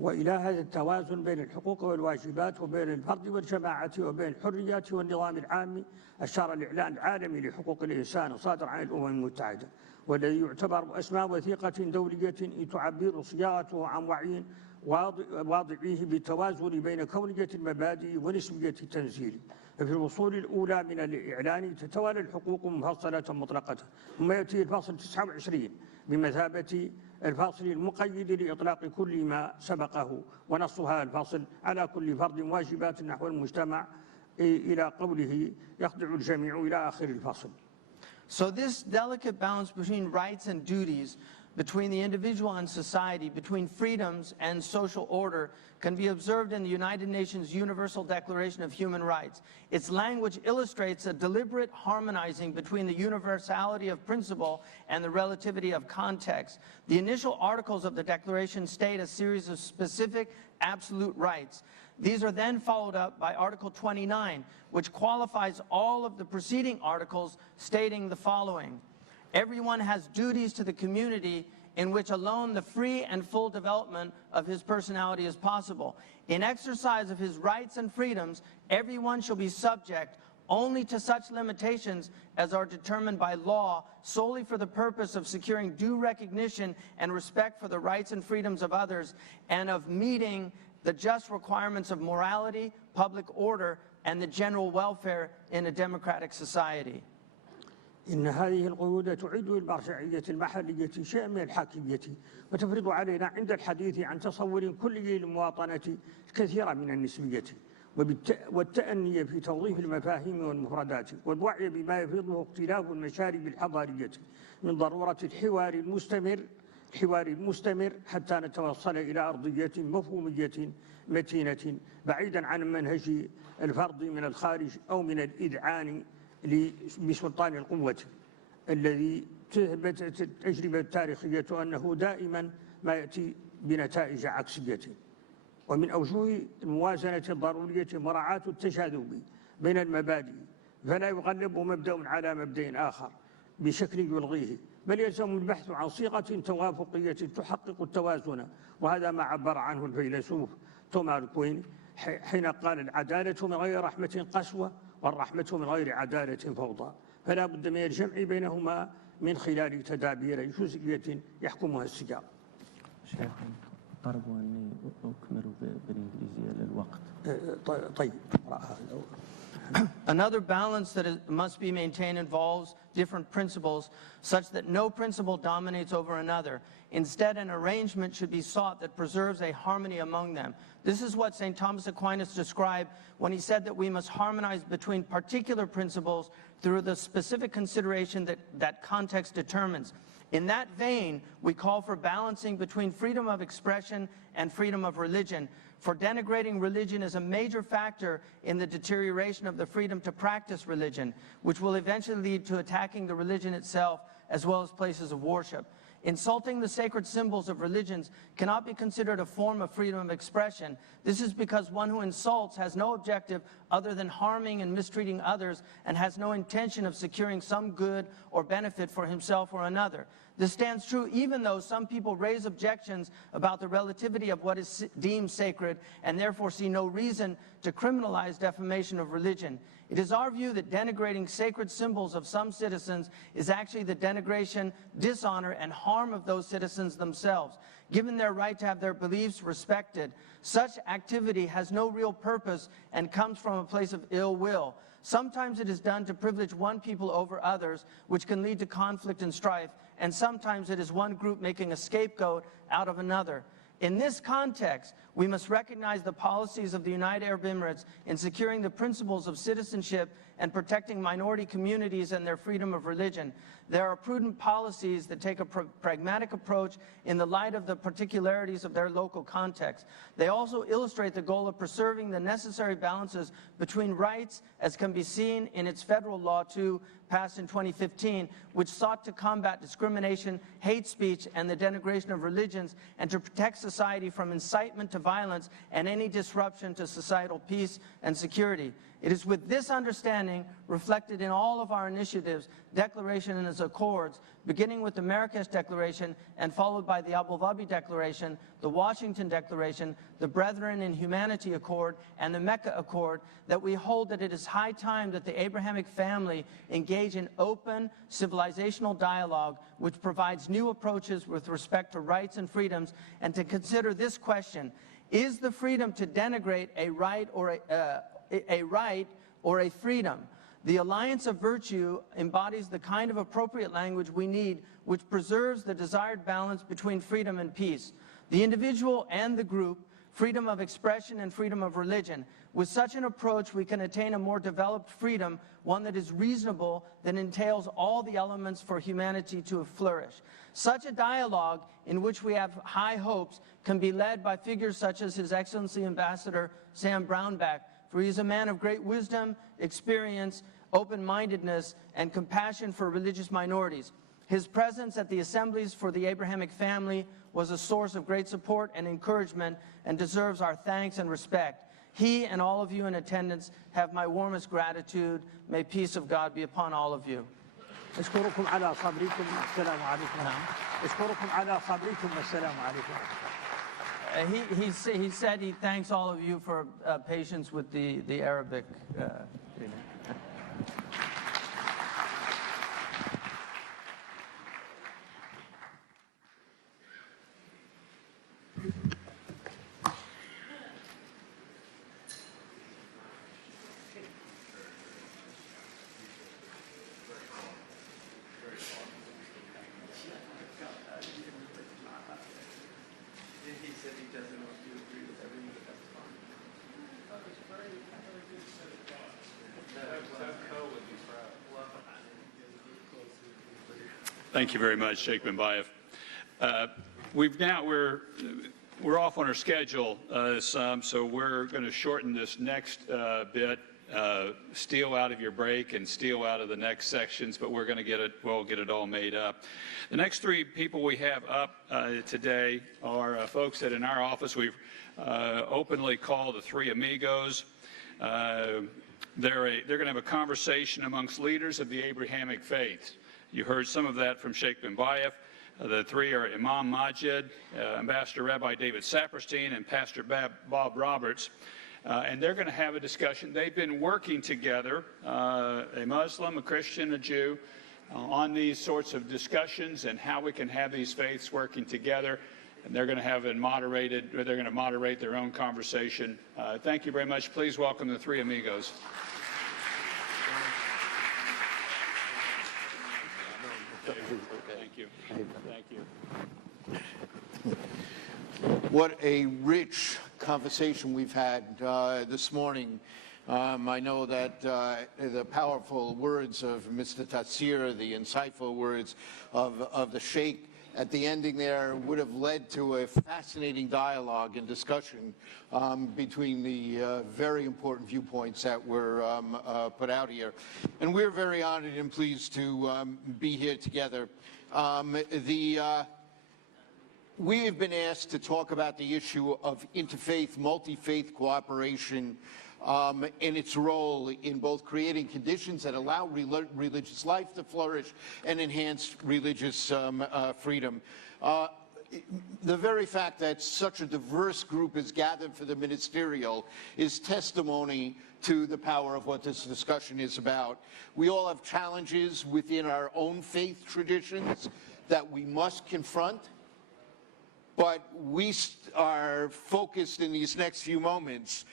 وإلى هذا التوازن بين الحقوق والواجبات وبين الفرد والجماعة وبين الحريات والنظام العام أشار الإعلان العالمي لحقوق الإنسان صادر عن الأمم المتحدة، والذي يعتبر أسمى وثيقة دولية تعبر صياغته عن وعي واضعيه بالتوازن بين كونية المبادئ ونسبية التنزيل. ففي الفصول الأولى من الإعلان تتوالى الحقوق مفصلة مطلقة، ثم يأتي الفصل 29 بمثابة الفصل المقيد لإطلاق كل ما سبقه، ونص هذا الفصل على كل فرد واجبات نحو المجتمع إلى قوله يخضع الجميع إلى آخر الفصل. So this delicate balance between rights and duties, between the individual and society, between freedoms and social order, can be observed in the United Nations Universal Declaration of Human Rights. Its language illustrates a deliberate harmonizing between the universality of principle and the relativity of context. The initial articles of the Declaration state a series of specific absolute rights. These are then followed up by Article 29, which qualifies all of the preceding articles, stating the following: everyone has duties to the community in which alone the free and full development of his personality is possible. In exercise of his rights and freedoms, everyone shall be subject only to such limitations as are determined by law solely for the purpose of securing due recognition and respect for the rights and freedoms of others and of meeting the just requirements of morality, public order, and the general welfare in a democratic society. إن هذه القيود تعد للمرجعية المحلية شيئا من الحاكمية وتفرض علينا عند الحديث عن تصور كلي للمواطنة كثيرا من النسبية والتأني في توظيف المفاهيم والمفردات والوعي بما يفرضه اختلاف المشارب الحضارية من ضرورة الحوار المستمر حتى نتوصل إلى أرضية مفهومية متينة بعيدا عن منهج الفرض من الخارج أو من الإذعان بسلطان القوة الذي ثبتت التجربة التاريخية أنه دائما ما يأتي بنتائج عكسية. ومن أوجه الموازنة الضرورية مراعاة التشاذب بين المبادئ فلا يغلب مبدأ على مبدأ آخر بشكل يلغيه، بل يلزم البحث عن صيغة توافقية تحقق التوازن. وهذا ما عبر عنه الفيلسوف توماس كوين حين قال: العدالة من غير رحمة قسوة والرحمة من غير عدالة فوضى. فلا بد من الجمع بينهما من خلال تدابير جزئية يحكمها السياق. شيخ طلبوا أني أكمل بالإنجليزية للوقت. طيب. Another balance that must be maintained involves different principles such that no principle dominates over another. Instead, an arrangement should be sought that preserves a harmony among them. This is what St. Thomas Aquinas described when he said that we must harmonize between particular principles through the specific consideration that context determines. In that vein, we call for balancing between freedom of expression and freedom of religion. For denigrating religion is a major factor in the deterioration of the freedom to practice religion, which will eventually lead to attacking the religion itself as well as places of worship. Insulting the sacred symbols of religions cannot be considered a form of freedom of expression. This is because one who insults has no objective other than harming and mistreating others and has no intention of securing some good or benefit for himself or another. This stands true even though some people raise objections about the relativity of what is deemed sacred and therefore see no reason to criminalize defamation of religion. It is our view that denigrating sacred symbols of some citizens is actually the denigration, dishonor, and harm of those citizens themselves, given their right to have their beliefs respected. Such activity has no real purpose and comes from a place of ill will. Sometimes it is done to privilege one people over others, which can lead to conflict and strife, and sometimes it is one group making a scapegoat out of another. In this context, we must recognize the policies of the United Arab Emirates in securing the principles of citizenship and protecting minority communities and their freedom of religion. There are prudent policies that take a pragmatic approach in the light of the particularities of their local context. They also illustrate the goal of preserving the necessary balances between rights, as can be seen in its federal law 2, passed in 2015, which sought to combat discrimination, hate speech, and the denigration of religions, and to protect society from incitement to violence and any disruption to societal peace and security. It is with this understanding reflected in all of our initiatives, declaration and its accords, beginning with the Marrakesh Declaration and followed by the Abu Dhabi Declaration, the Washington Declaration, the Brethren in Humanity Accord, and the Mecca Accord, that we hold that it is high time that the Abrahamic family engage in open civilizational dialogue which provides new approaches with respect to rights and freedoms, and to consider this question: is the freedom to denigrate a right or a freedom? The alliance of virtue embodies the kind of appropriate language we need, which preserves the desired balance between freedom and peace, the individual and the group, freedom of expression and freedom of religion. With such an approach, we can attain a more developed freedom, one that is reasonable, that entails all the elements for humanity to flourish. Such a dialogue, in which we have high hopes, can be led by figures such as His Excellency Ambassador Sam Brownback, for he is a man of great wisdom, experience, open-mindedness, and compassion for religious minorities. His presence at the assemblies for the Abrahamic family was a source of great support and encouragement and deserves our thanks and respect. He and all of you in attendance have my warmest gratitude. May peace of God be upon all of you. أشكركم على صبركم والسلام عليكم. أشكركم على صبركم والسلام عليكم. He said he thanks all of you for patience with the Arabic. Thank you very much, Sheikh bin Bayev. We're off on our schedule some, so we're going to shorten this next bit. Steal out of your break and steal out of the next sections, but we're going to get it all made up. The next three people we have up today are folks that in our office we've openly called the Three Amigos. They're going to have a conversation amongst leaders of the Abrahamic faith. You heard some of that from Sheikh bin Bayev. The three are Imam Majid, Ambassador Rabbi David Saperstein, and Pastor Bob Roberts. And they're going to have a discussion. They've been working together, a Muslim, a Christian, a Jew, on these sorts of discussions and how we can have these faiths working together. And they're going to moderate their own conversation. Thank you very much. Please welcome the Three Amigos. Thank you. Thank you. What a rich conversation we've had this morning. I know that the powerful words of Mr. Tatsir, the insightful words of the Sheikh at the ending there would have led to a fascinating dialogue and discussion between the very important viewpoints that were put out here. And we're very honored and pleased to be here together. We have been asked to talk about the issue of interfaith, multi-faith cooperation and its role in both creating conditions that allow religious life to flourish and enhance religious freedom. The very fact that such a diverse group is gathered for the Ministerial is testimony to the power of what this discussion is about. We all have challenges within our own faith traditions that we must confront. But we are focused in these next few moments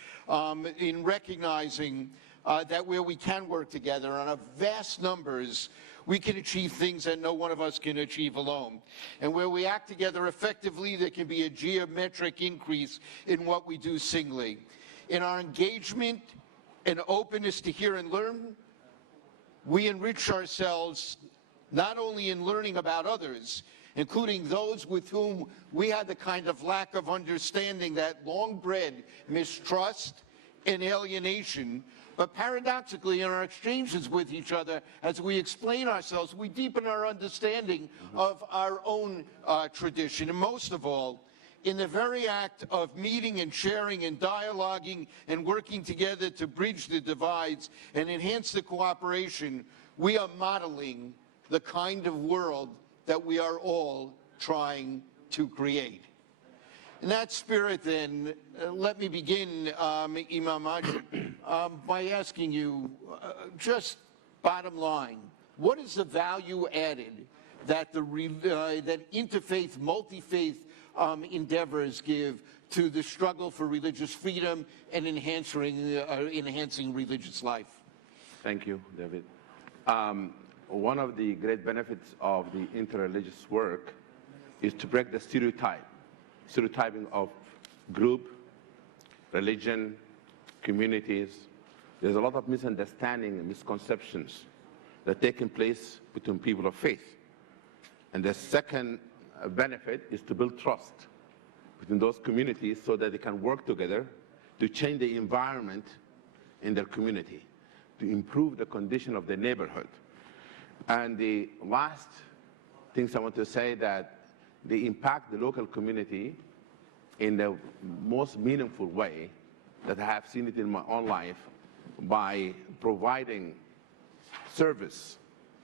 in recognizing that where we can work together on a vast numbers, we can achieve things that no one of us can achieve alone. And where we act together effectively, there can be a geometric increase in what we do singly. In our engagement and openness to hear and learn, we enrich ourselves not only in learning about others, including those with whom we had the kind of lack of understanding that long bred mistrust and alienation, but paradoxically in our exchanges with each other, as we explain ourselves, we deepen our understanding of our own tradition. And most of all, in the very act of meeting and sharing and dialoguing and working together to bridge the divides and enhance the cooperation, we are modeling the kind of world that we are all trying to create. In that spirit, then, let me begin, Imam Majid, by asking you, just bottom line, what is the value added that that interfaith, multi-faith endeavors give to the struggle for religious freedom and enhancing religious life? Thank you, David. One of the great benefits of the interreligious work is to break the stereotyping of group, religion, communities. There's a lot of misunderstanding and misconceptions that are taking place between people of faith. And the second benefit is to build trust between those communities so that they can work together to change the environment in their community, to improve the condition of the neighborhood. And the last things I want to say that they impact the local community in the most meaningful way that I have seen it in my own life by providing service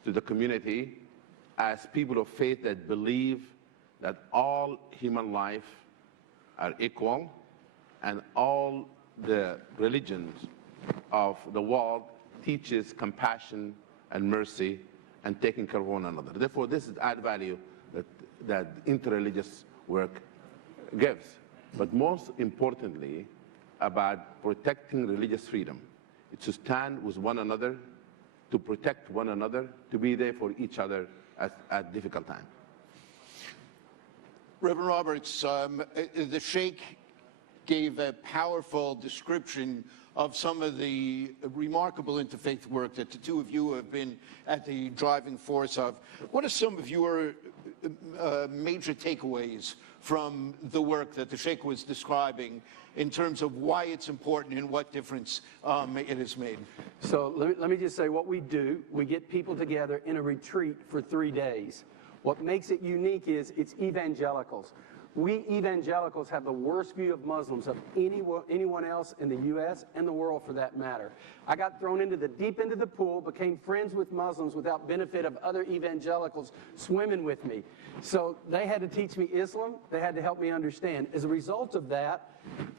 to the community as people of faith that believe that all human life are equal and all the religions of the world teaches compassion and mercy and taking care of one another. Therefore, this is add value that interreligious work gives. But most importantly, about protecting religious freedom. It's to stand with one another, to protect one another, to be there for each other at difficult times. Reverend Roberts, the Sheikh gave a powerful description of some of the remarkable interfaith work that the two of you have been at the driving force of. What are some of your major takeaways from the work that the Sheikh was describing in terms of why it's important and what difference it has made? So let me just say what we do. We get people together in a retreat for 3 days. What makes it unique is it's evangelicals. We evangelicals have the worst view of Muslims of anyone else in the U.S. and the world for that matter. I got thrown into the deep end of the pool, became friends with Muslims without benefit of other evangelicals swimming with me. So they had to teach me Islam. They had to help me understand. As a result of that,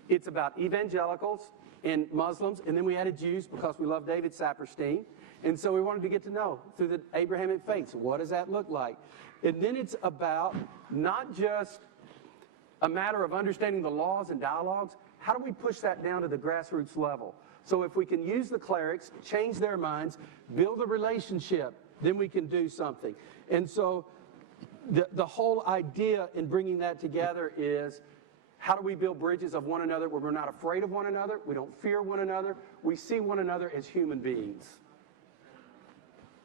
it's about evangelicals and Muslims, and then we added Jews because we love David Saperstein. And so we wanted to get to know through the Abrahamic faiths, what does that look like? And then it's about not just a matter of understanding the laws and dialogues. How do we push that down to the grassroots level? So if we can use the clerics, change their minds, build a relationship, then we can do something. And so the whole idea in bringing that together is, how do we build bridges of one another where we're not afraid of one another, we don't fear one another, we see one another as human beings.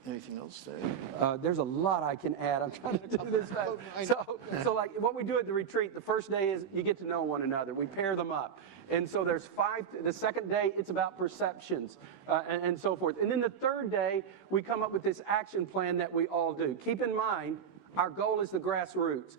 Anything else there? There's a lot I can add. I'm trying to do this fast. So like what we do at the retreat, the first day is you get to know one another. We pair them up. And so there's 5, the second day, it's about perceptions and so forth. And then the third day, we come up with this action plan that we all do. Keep in mind, our goal is the grassroots.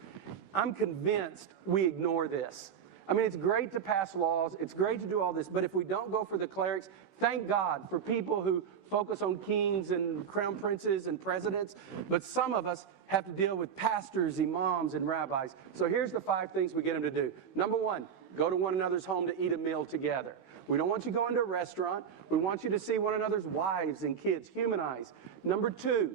I'm convinced we ignore this. I mean, it's great to pass laws. It's great to do all this. But if we don't go for the clerics, thank God for people who focus on kings and crown princes and presidents. But some of us have to deal with pastors, imams, and rabbis. So here's the 5 things we get them to do. Number 1, go to one another's home to eat a meal together. We don't want you going to a restaurant. We want you to see one another's wives and kids, humanized. Number 2,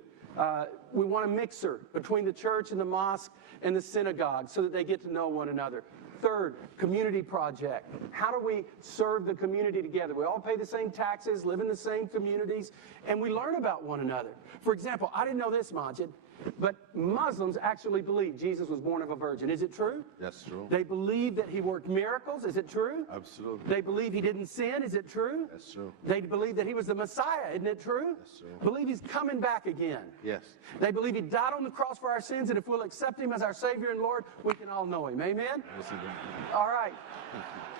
we want a mixer between the church and the mosque and the synagogue so that they get to know one another. Third, community project. How do we serve the community together? We all pay the same taxes, live in the same communities, and we learn about one another. For example, I didn't know this, Majid, but Muslims actually believe Jesus was born of a virgin. Is it true? That's true. They believe that he worked miracles. Is it true? Absolutely. They believe he didn't sin. Is it true? That's true. They believe that he was the Messiah. Isn't it true? That's true. Believe he's coming back again. Yes. They believe he died on the cross for our sins, and if we'll accept him as our Savior and Lord, we can all know him. Amen? Yes, indeed. All right.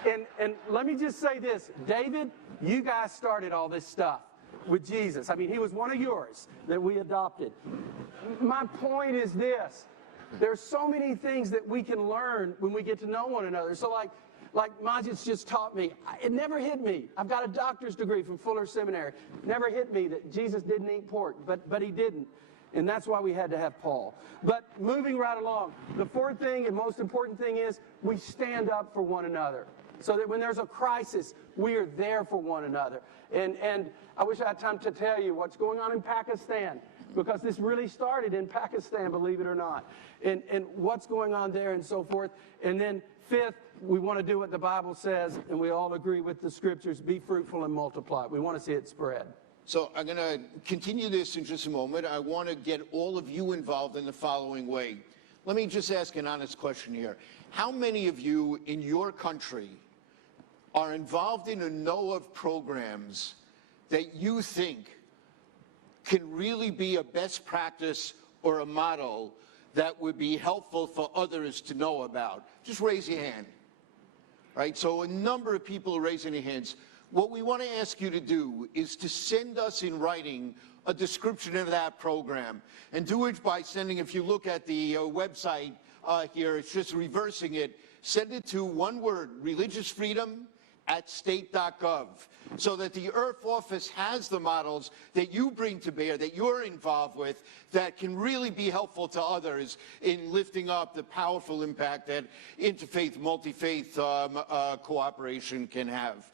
And let me just say this. David, you guys started all this stuff with Jesus. I mean, he was one of yours that we adopted. My point is this. There's so many things that we can learn when we get to know one another. So like Majid's just taught me, it never hit me. I've got a doctor's degree from Fuller Seminary. It never hit me that Jesus didn't eat pork, but he didn't. And that's why we had to have Paul. But moving right along, the 4th thing and most important thing is we stand up for one another. So that when there's a crisis, we are there for one another. And I wish I had time to tell you what's going on in Pakistan, because this really started in Pakistan, believe it or not. And what's going on there and so forth. And then 5th, we want to do what the Bible says, and we all agree with the scriptures, be fruitful and multiply. We want to see it spread. So I'm going to continue this in just a moment. I want to get all of you involved in the following way. Let me just ask an honest question here. How many of you in your country are involved in a know of programs that you think can really be a best practice or a model that would be helpful for others to know about? Just raise your hand. All right, so a number of people are raising their hands. What we want to ask you to do is to send us in writing a description of that program. And do it by sending, if you look at the website here, it's just reversing it. Send it to one word, religiousfreedom@state.gov, so that the IRF office has the models that you bring to bear, that you're involved with, that can really be helpful to others in lifting up the powerful impact that interfaith, multi-faith cooperation can have.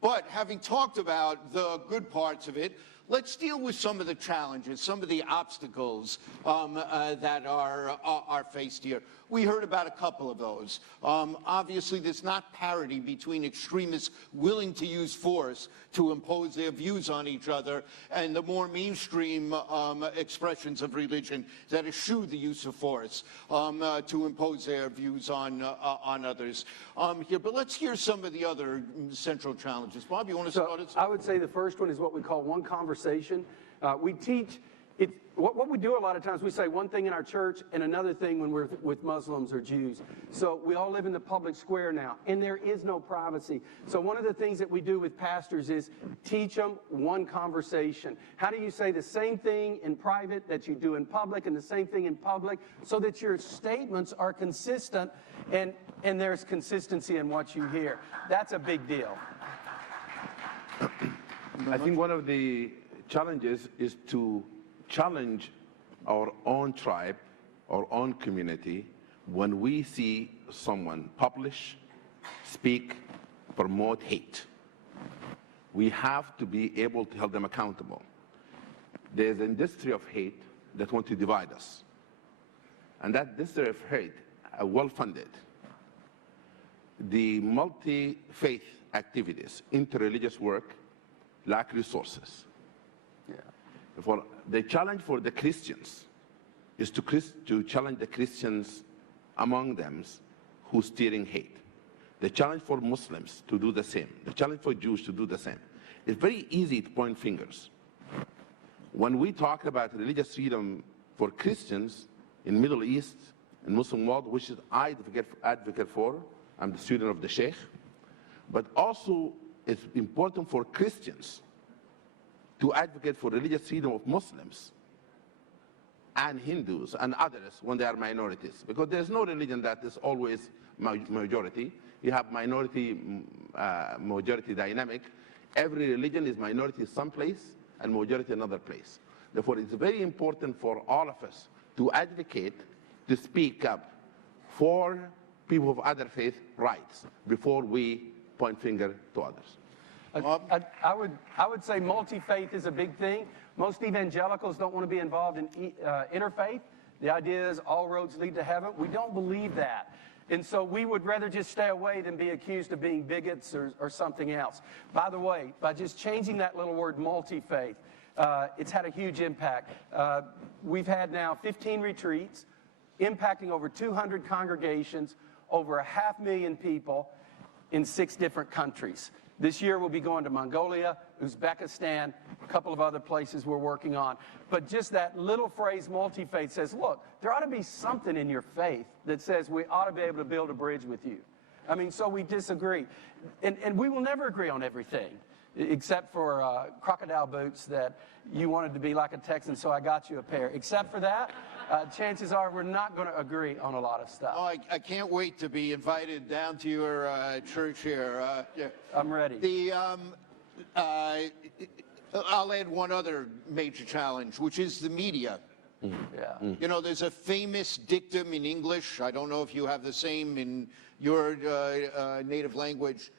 But having talked about the good parts of it, Let's deal with some of the challenges, some of the obstacles that are faced here. We heard about a couple of those. Obviously, there's not parity between extremists willing to use force to impose their views on each other and the more mainstream expressions of religion that eschew the use of force to impose their views on others. Here, but let's hear some of the other central challenges. Bob, you want to start us? I would say the first one is what we call one conversation. We teach it. What we do a lot of times, we say one thing in our church and another thing when we're with Muslims or Jews. So we all live in the public square now, and there is no privacy. So one of the things that we do with pastors is teach them one conversation. How do you say the same thing in private that you do in public and the same thing in public so that your statements are consistent and there's consistency in what you hear? That's a big deal. I think one of the challenges is to challenge our own tribe, our own community, when we see someone publish, speak, promote hate. We have to be able to hold them accountable. There's an industry of hate that wants to divide us. And that industry of hate, well-funded. The multi-faith activities, interreligious work, lack resources. Yeah. The challenge for the Christians is to challenge the Christians among them who steering hate. The challenge for Muslims to do the same. The challenge for Jews to do the same. It's very easy to point fingers. When we talk about religious freedom for Christians in Middle East and Muslim world, which is I advocate for, I'm the student of the Sheikh, but also it's important for Christians to advocate for religious freedom of Muslims and Hindus and others when they are minorities. Because there's no religion that is always majority. You have minority, majority dynamic. Every religion is minority someplace and majority another place. Therefore, it's very important for all of us to advocate, to speak up for people of other faith rights before we point finger to others. I would say multi-faith is a big thing. Most evangelicals don't want to be involved in interfaith. The idea is all roads lead to heaven. We don't believe that. And so we would rather just stay away than be accused of being bigots or something else. By the way, by just changing that little word multi-faith, it's had a huge impact. We've had now 15 retreats, impacting over 200 congregations, over 500,000 people in 6 different countries. This year we'll be going to Mongolia, Uzbekistan, a couple of other places we're working on. But just that little phrase, multi-faith, says, look, there ought to be something in your faith that says we ought to be able to build a bridge with you. I mean, so we disagree. And we will never agree on everything, except for crocodile boots that you wanted to be like a Texan, so I got you a pair. Except for that, chances are we're not going to agree on a lot of stuff. Oh, I can't wait to be invited down to your church here. Yeah. I'm ready. I'll add one other major challenge, which is the media. Yeah. You know, there's a famous dictum in English. I don't know if you have the same in your native language.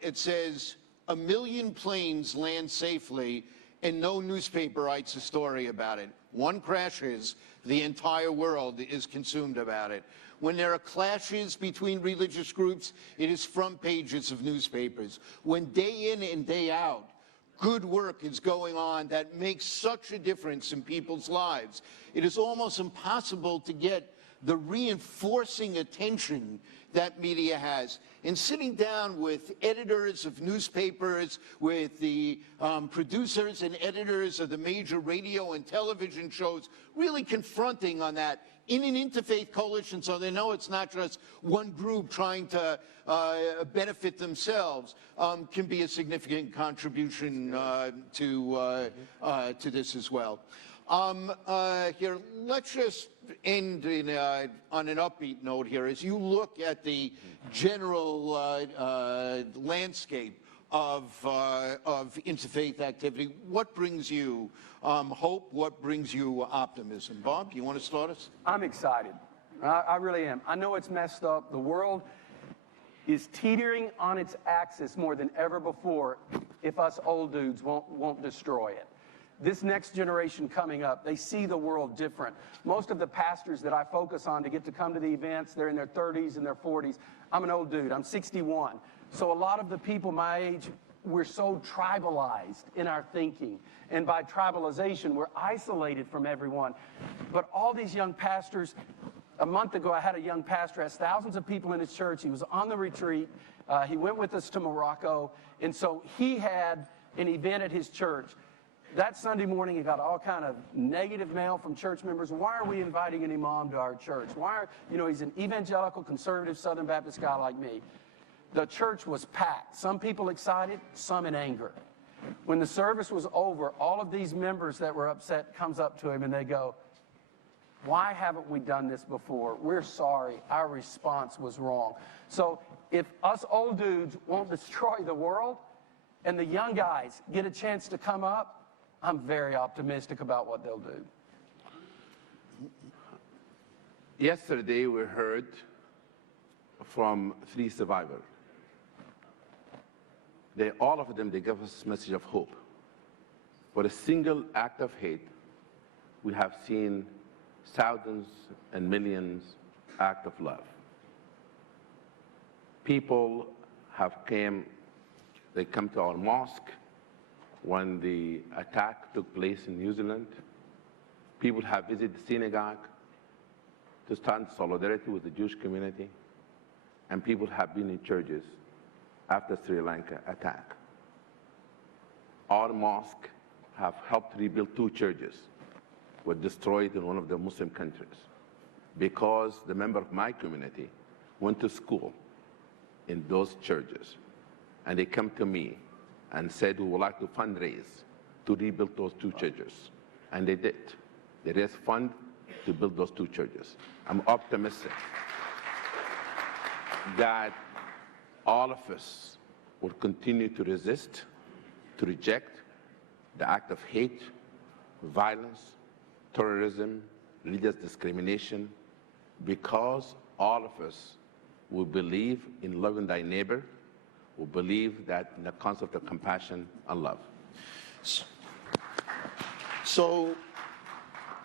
It says, 1 million planes land safely and no newspaper writes a story about it. One crashes, the entire world is consumed about it. When there are clashes between religious groups, it is front pages of newspapers. When day in and day out, good work is going on that makes such a difference in people's lives, it is almost impossible to get the reinforcing attention that media has. And sitting down with editors of newspapers, with the producers and editors of the major radio and television shows, really confronting on that in an interfaith coalition so they know it's not just one group trying to benefit themselves, can be a significant contribution to this as well. Here, let's just end on an upbeat note here. As you look at the general landscape of interfaith activity, what brings you hope? What brings you optimism? Bob, you want to start us? I'm excited. I really am. I know it's messed up. The world is teetering on its axis more than ever before if us old dudes won't destroy it. this next generation coming up, they see the world different. Most of the pastors that I focus on to get to come to the events, they're in their 30s and their 40s. I'm an old dude, I'm 61. So a lot of the people my age, we're so tribalized in our thinking. And by tribalization, we're isolated from everyone. But all these young pastors, a month ago, I had a young pastor, has thousands of people in his church. He was on the retreat. He went with us to Morocco. And so he had an event at his church. That Sunday morning, he got all kind of negative mail from church members. Why are we inviting an imam to our church? He's an evangelical, conservative, Southern Baptist guy like me. The church was packed. Some people excited, some in anger. When the service was over, all of these members that were upset comes up to him and they go, why haven't we done this before? We're sorry. Our response was wrong. So if us old dudes won't destroy the world and the young guys get a chance to come up, I'm very optimistic about what they'll do. Yesterday, we heard from 3 survivors. All of them, they gave us a message of hope. For a single act of hate, we have seen thousands and millions act of love. People they come to our mosque when the attack took place in New Zealand. People have visited the synagogue to stand in solidarity with the Jewish community, and people have been in churches after Sri Lanka attack. Our mosque have helped rebuild 2 churches were destroyed in one of the Muslim countries because the member of my community went to school in those churches, and they come to me and said, we would like to fundraise to rebuild those 2 churches. And they did. They raised funds to build those 2 churches. I'm optimistic that all of us will continue to resist, to reject the act of hate, violence, terrorism, religious discrimination, because all of us will believe in loving thy neighbor, will believe that in the concept of compassion and love. So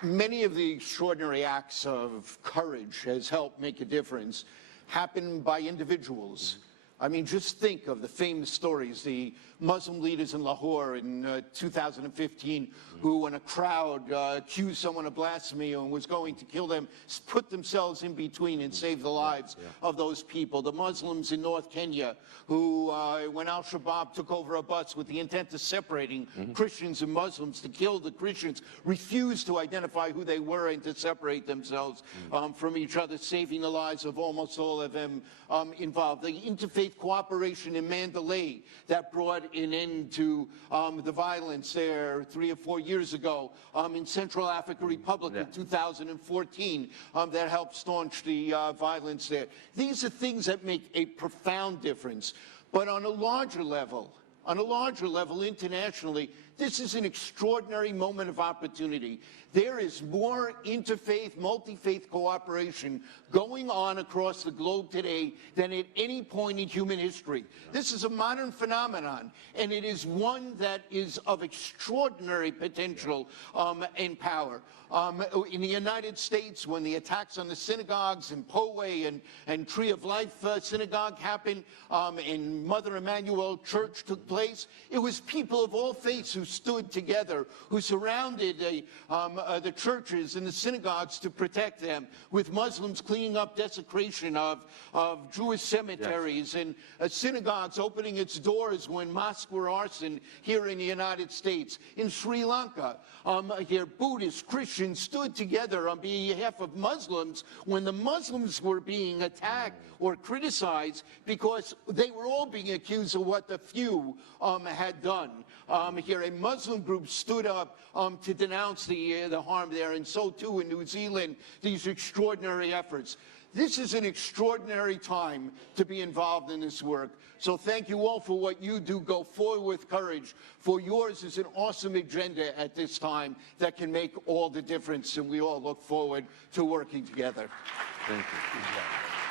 many of the extraordinary acts of courage has helped make a difference happen by individuals. I mean, just think of the famous stories, the Muslim leaders in Lahore in 2015 who, when a crowd accused someone of blasphemy and was going to kill them, put themselves in between and saved the lives of those people. The Muslims in North Kenya who, when Al-Shabaab took over a bus with the intent of separating Christians and Muslims to kill the Christians, refused to identify who they were and to separate themselves from each other, saving the lives of almost all of them involved. The interfaith cooperation in Mandalay that brought an end to the violence there 3 or 4 years ago, in Central African Republic in 2014, that helped staunch the violence there. These are things that make a profound difference. But on a larger level internationally, this is an extraordinary moment of opportunity. There is more interfaith, multi-faith cooperation going on across the globe today than at any point in human history. This is a modern phenomenon, and it is one that is of extraordinary potential and power. In the United States, when the attacks on the synagogues in Poway and Tree of Life Synagogue happened, and Mother Emanuel Church took place, it was people of all faiths who stood together, who surrounded the churches and the synagogues to protect them, with Muslims cleaning up desecration of Jewish cemeteries, and synagogues opening its doors when mosques were arson here in the United States. In Sri Lanka, here Buddhists, Christians stood together on behalf of Muslims when the Muslims were being attacked or criticized because they were all being accused of what the few had done. Here a Muslim group stood up to denounce the harm there, and so too in New Zealand, these extraordinary efforts. This is an extraordinary time to be involved in this work. So thank you all for what you do. Go forward with courage, for yours is an awesome agenda at this time that can make all the difference, and we all look forward to working together. Thank you.